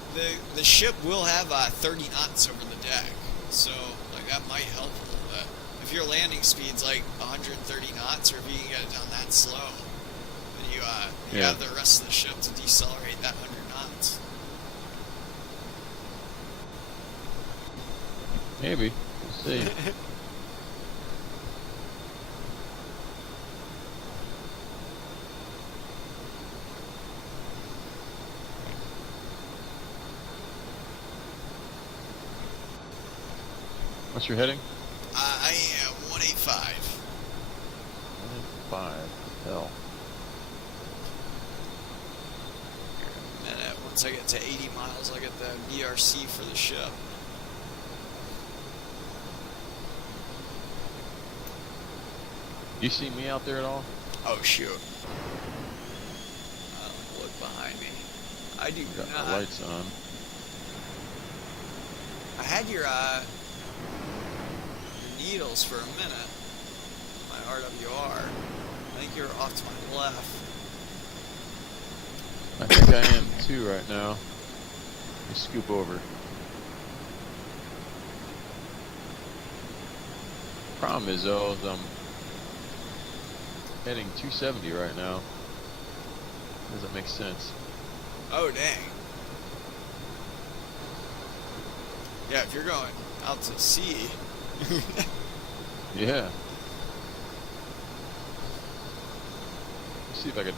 The ship will have 30 knots over the deck, so like that might help a little bit. If your landing speed's like 130 knots, or if you can get it down that slow, then you Yeah. have the rest of the ship to decelerate that 100 knots. Maybe. We'll see. What's your heading? I am 185. 5. Hell. And once I get to 80 miles, I get the BRC for the ship. You see me out there at all? Oh shoot! I don't look behind me. I do Got not. the lights on. I had your needles for a minute. My RWR. I think you're off to my left. I think I am too right now. Let me scoop over. Problem is though, is I'm heading 270 right now. Does that make sense? Oh dang! Yeah, if you're going out to sea. Yeah. Let's see if I can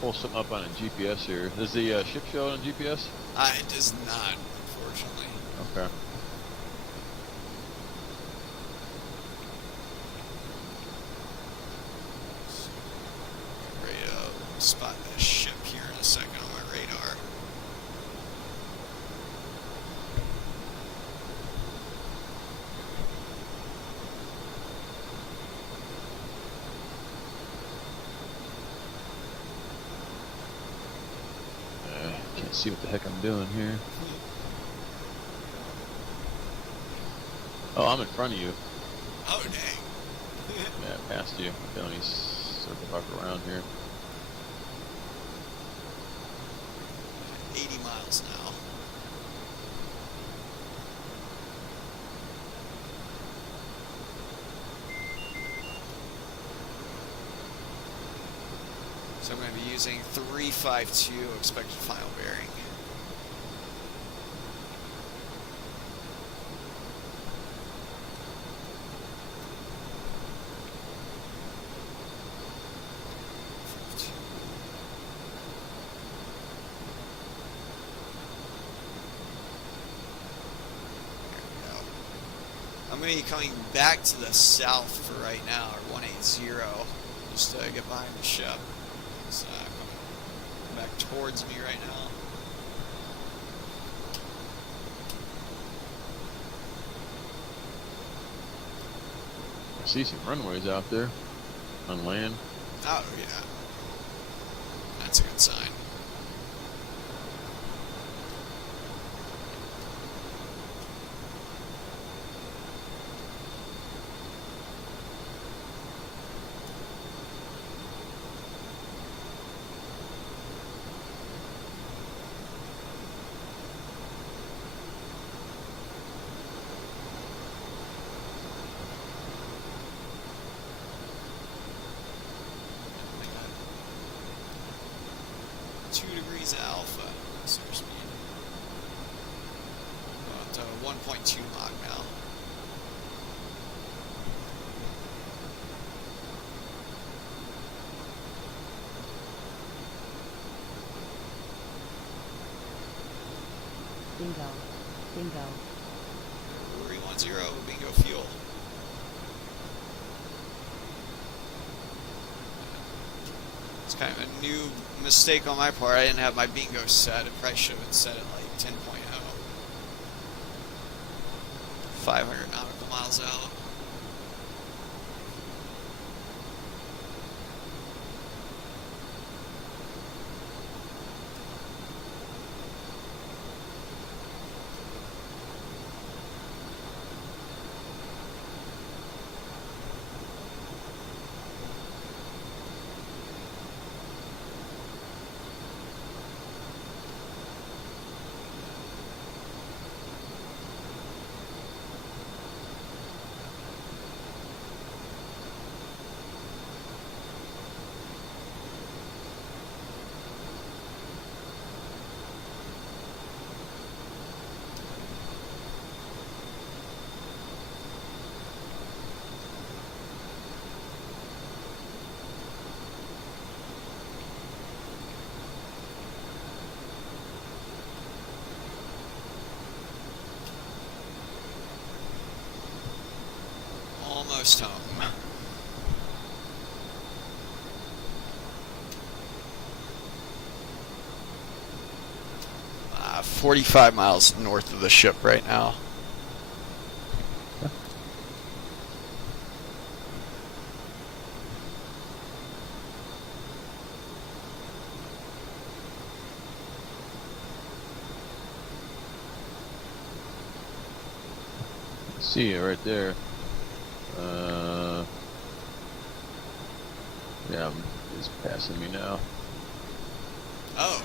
pull something up on a GPS here. Does the ship show on GPS? It does not, unfortunately. Okay. Ready Let's see what the heck I'm doing here. Oh, I'm in front of you. Oh, dang. Yeah, past you. Okay, let me circle back around here. 80 miles now. So I'm going to be using 352 expected final bearing. I'm going to be coming back to the south for right now, or 180, just to get behind the ship. It's coming back towards me right now. I see some runways out there on land. Oh, yeah. That's a good sign. I got 2 degrees alpha, super speed. Going to 1.2 Mach now. Bingo. Bingo. 310, bingo fuel. It's kind of a new mistake on my part. I didn't have my bingo set. It probably should have been set at like 10.0. 500 nautical miles out. Almost home. 45 miles north of the ship right now. See you right there. Yeah, it's passing me now. Oh.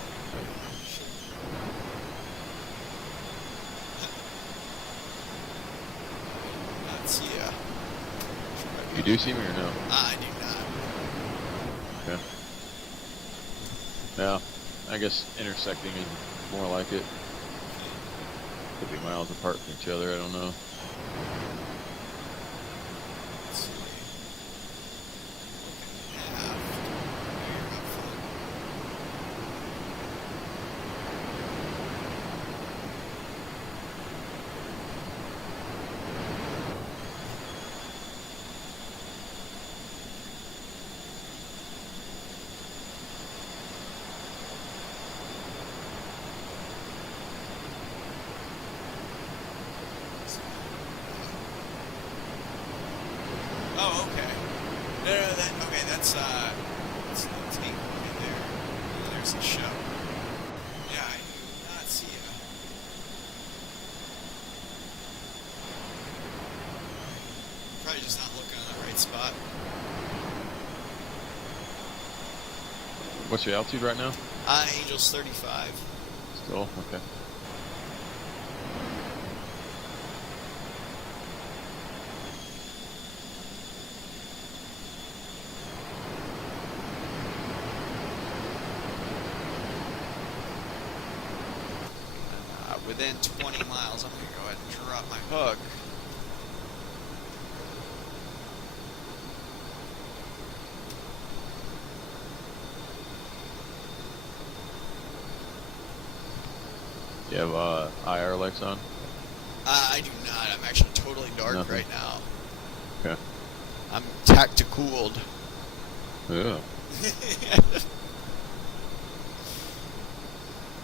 That's yeah. You do see me or no? I do not. Okay. Yeah, I guess intersecting is more like it. Could be miles apart from each other, I don't know. Let's see. Oh, okay. No, okay, that's the tank right there. There's the ship. Yeah, I knew right spot. What's your altitude right now? Angel's 35. Still? Okay. Within 20 miles, I'm going to go ahead and drop my hook. You have IR lights on? I do not. I'm actually totally dark Nothing. right now. Okay. I'm tacticooled. Yeah.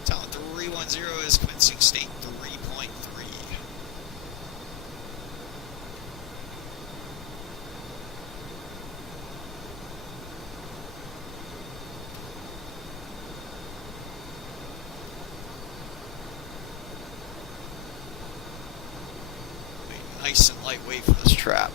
Talent 310 is commencing state 3.3. Be nice and lightweight for this trap.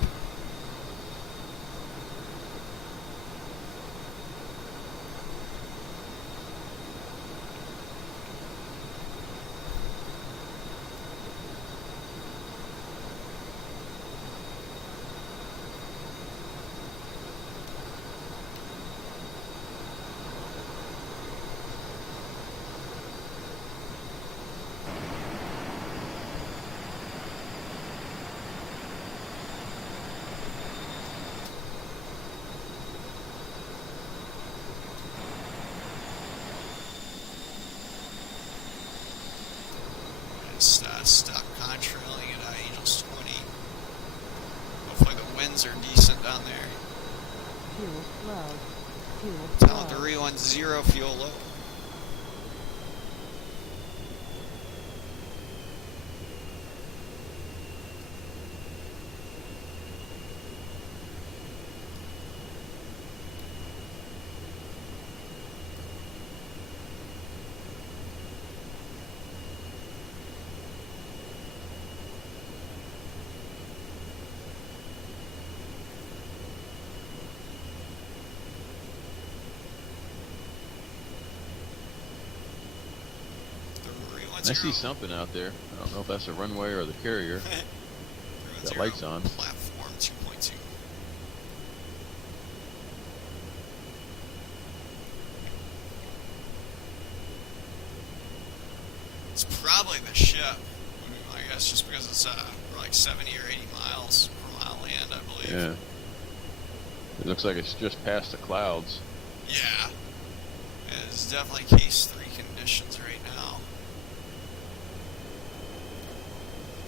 Stop contrailing at Angels 20. Hopefully the winds are decent down there. Fuel low. Fuel Talent low. 310, fuel low. I see something out there. I don't know if that's a runway or the carrier. Got lights on. Platform 2.2. It's probably the ship. I guess just because it's like 70 or 80 miles per mile land, I believe. Yeah. It looks like it's just past the clouds. Yeah. It's definitely case 3 conditions right now.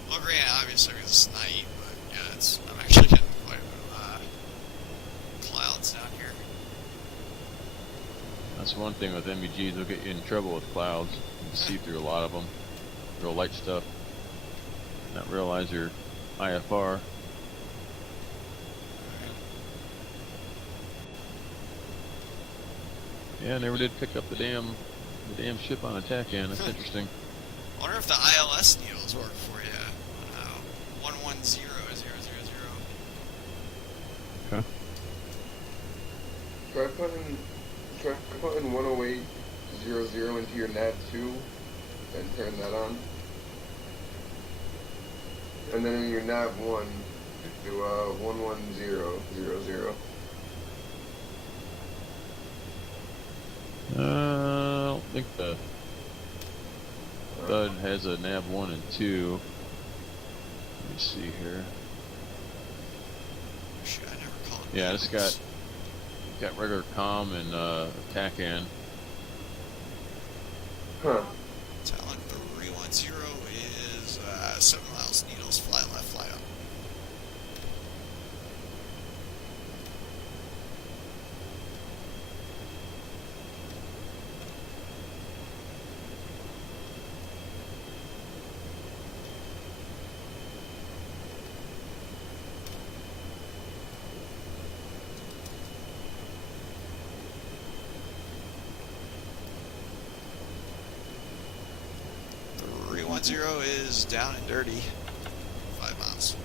Well, granted, obviously because it's night, but yeah, I'm actually getting quite a bit of clouds down here. That's one thing with MEGs, they'll get you in trouble with clouds. You can see through a lot of them. Real light stuff. Not realize you're IFR. Yeah, I never did pick up the damn ship on attack end. That's interesting. I wonder if the ILS needles work for you. 110 Okay. Try putting 108.00 into your nav 2 and turn that on. And then in your nav 1, do 110.00. I don't think the Thud has a nav 1 and 2. Let me see here. Shit, I never called it. Yeah, it's got regular comm and attack in. Huh. Talent 310 is 7 miles needles, fly left, fly up. Zero is down and dirty. 5 miles.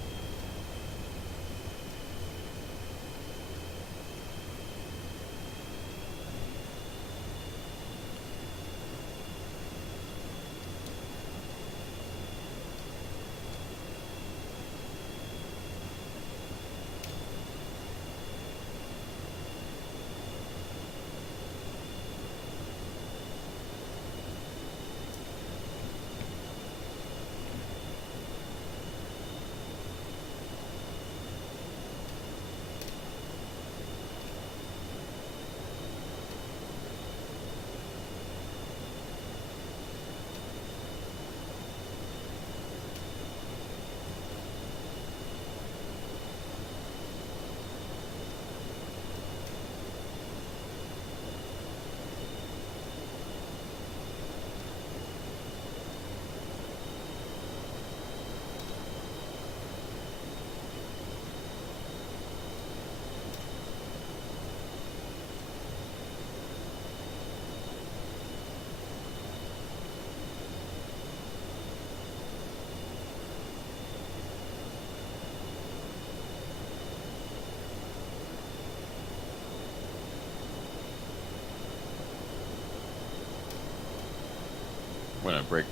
When I break,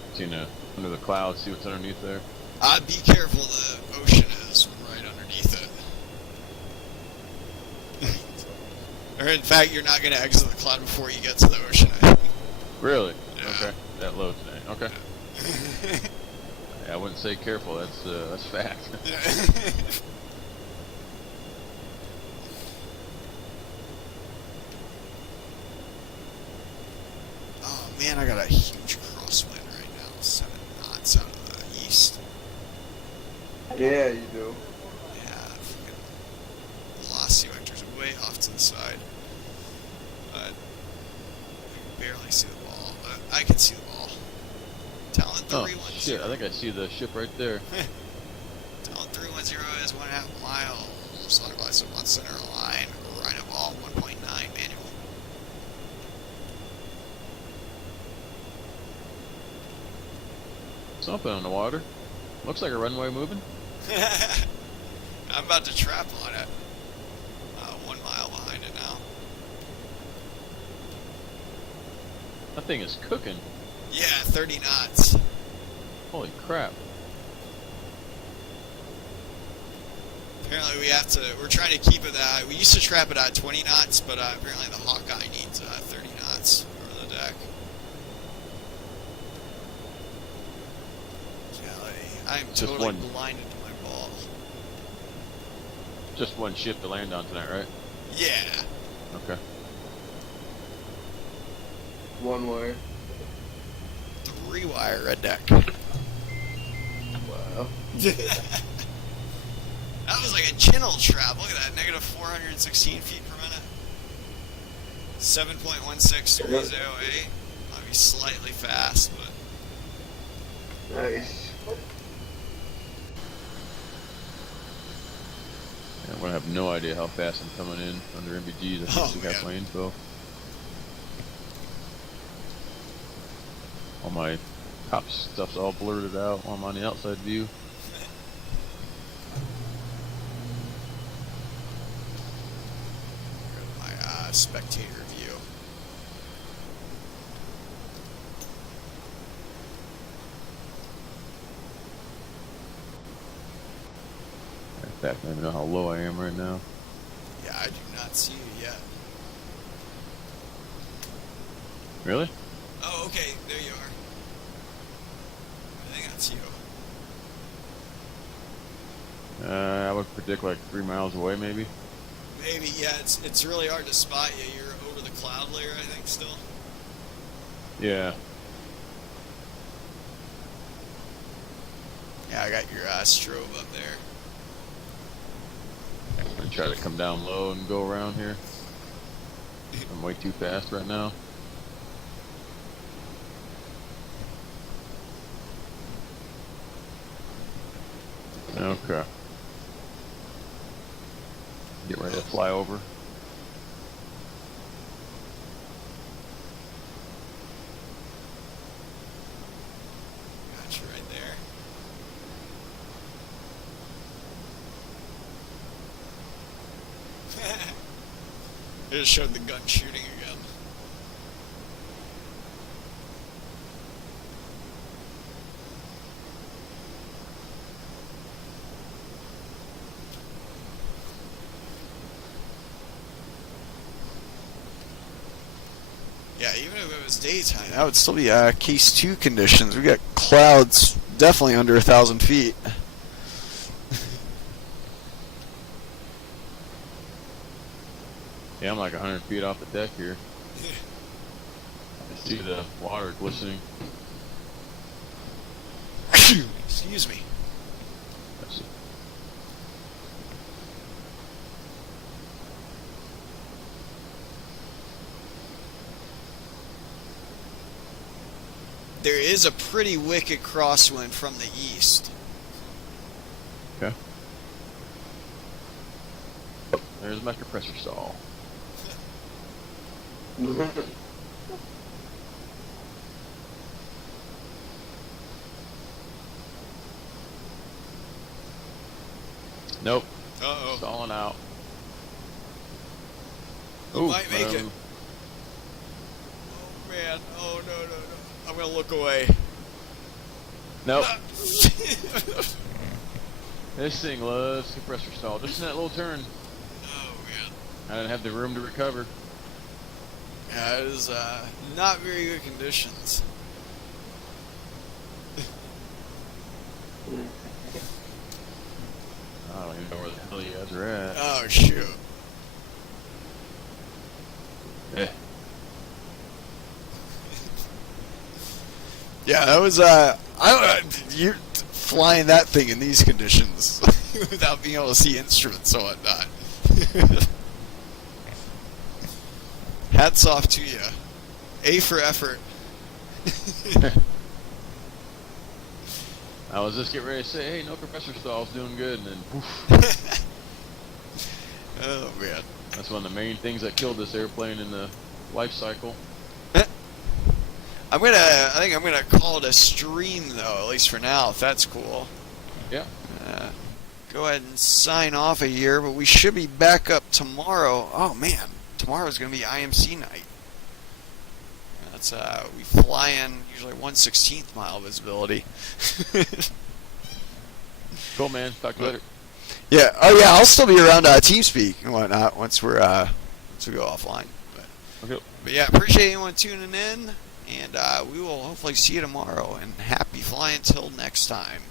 under the clouds, see what's underneath there. Be careful, the ocean is right underneath it. Or in fact, you're not going to exit the cloud before you get to the ocean, I think. Really? Yeah. Okay. That low today. Okay. I wouldn't say careful. That's fact. Oh man, I got a huge crosswind right now. 7 knots out of the east. Yeah, you do. Yeah, freaking velocity vector's way off to the side. But I can barely see the ball. But I can see the ball. Talent Oh 310. shit! I think I see the ship right there. Talent 310 is 1.5 miles. Likewise, one center line. Rhino ball 1.9 manual. Something on the water. Looks like a runway moving. I'm about to trap on it. 1 mile behind it now. That thing is cooking. Yeah, 30 knots. Holy crap! Apparently we're trying to keep it at, we used to trap it at 20 knots, but apparently the Hawkeye needs 30 knots over the deck. I'm Just totally one. blinded to my ball. Just one ship to land on tonight, right? Yeah. Okay. One way. 3-wire red deck. Wow. That was like a channel trap. Look at that, negative 416 feet per minute. 7.16 degrees AOA. Might be slightly fast, but Nice. I'm gonna have no idea how fast I'm coming in under MBGs. I think we got my info. All my top stuff's all blurted out while I'm on the outside view. my spectator view. In fact, I don't even know how low I am right now. Yeah, I do not see you yet. Really? Oh, okay, there you are. I think that's you. I would predict like 3 miles away, maybe. Maybe, yeah, it's really hard to spot you. You're over the cloud layer, I think, still. Yeah. Yeah, I got your strobe up there. I'm gonna try to come down low and go around here. I'm way too fast right now. Okay. Get ready to fly over. Got you right there. It just showed the gun shooting again. Yeah, even if it was daytime, that would still be case 2 conditions. We got clouds definitely under 1,000 feet. Yeah, I'm like 100 feet off the deck here. I see the water glistening. Excuse me. That's it. There is a pretty wicked crosswind from the east. Okay. There's my compressor stall. Nope. Uh-oh. Stalling out. You might make it. Oh, man. Oh, no, no, no. I'm gonna look away. Nope. This thing loves compressor stall. Just in that little turn. Oh man. I didn't have the room to recover. Yeah, it is not very good conditions. I don't even know where the hell you guys are at. Oh shoot. Eh. Yeah, that was I don't you flying that thing in these conditions without being able to see instruments and whatnot. Hats off to you. A for effort. I was just getting ready to say, hey, no compressor stall's doing good, and then poof. Oh man. That's one of the main things that killed this airplane in the life cycle. I think I'm gonna call it a stream though, at least for now, if that's cool. Yeah. Go ahead and sign off a year, but we should be back up tomorrow. Oh man, tomorrow's gonna be IMC night. That's we fly in usually 1/16 mile visibility. Cool, man. Talk to you later. Yeah. Oh yeah, I'll still be around TeamSpeak and whatnot once we go offline. Okay. But yeah, appreciate anyone tuning in, and we will hopefully see you tomorrow. And happy flying till next time.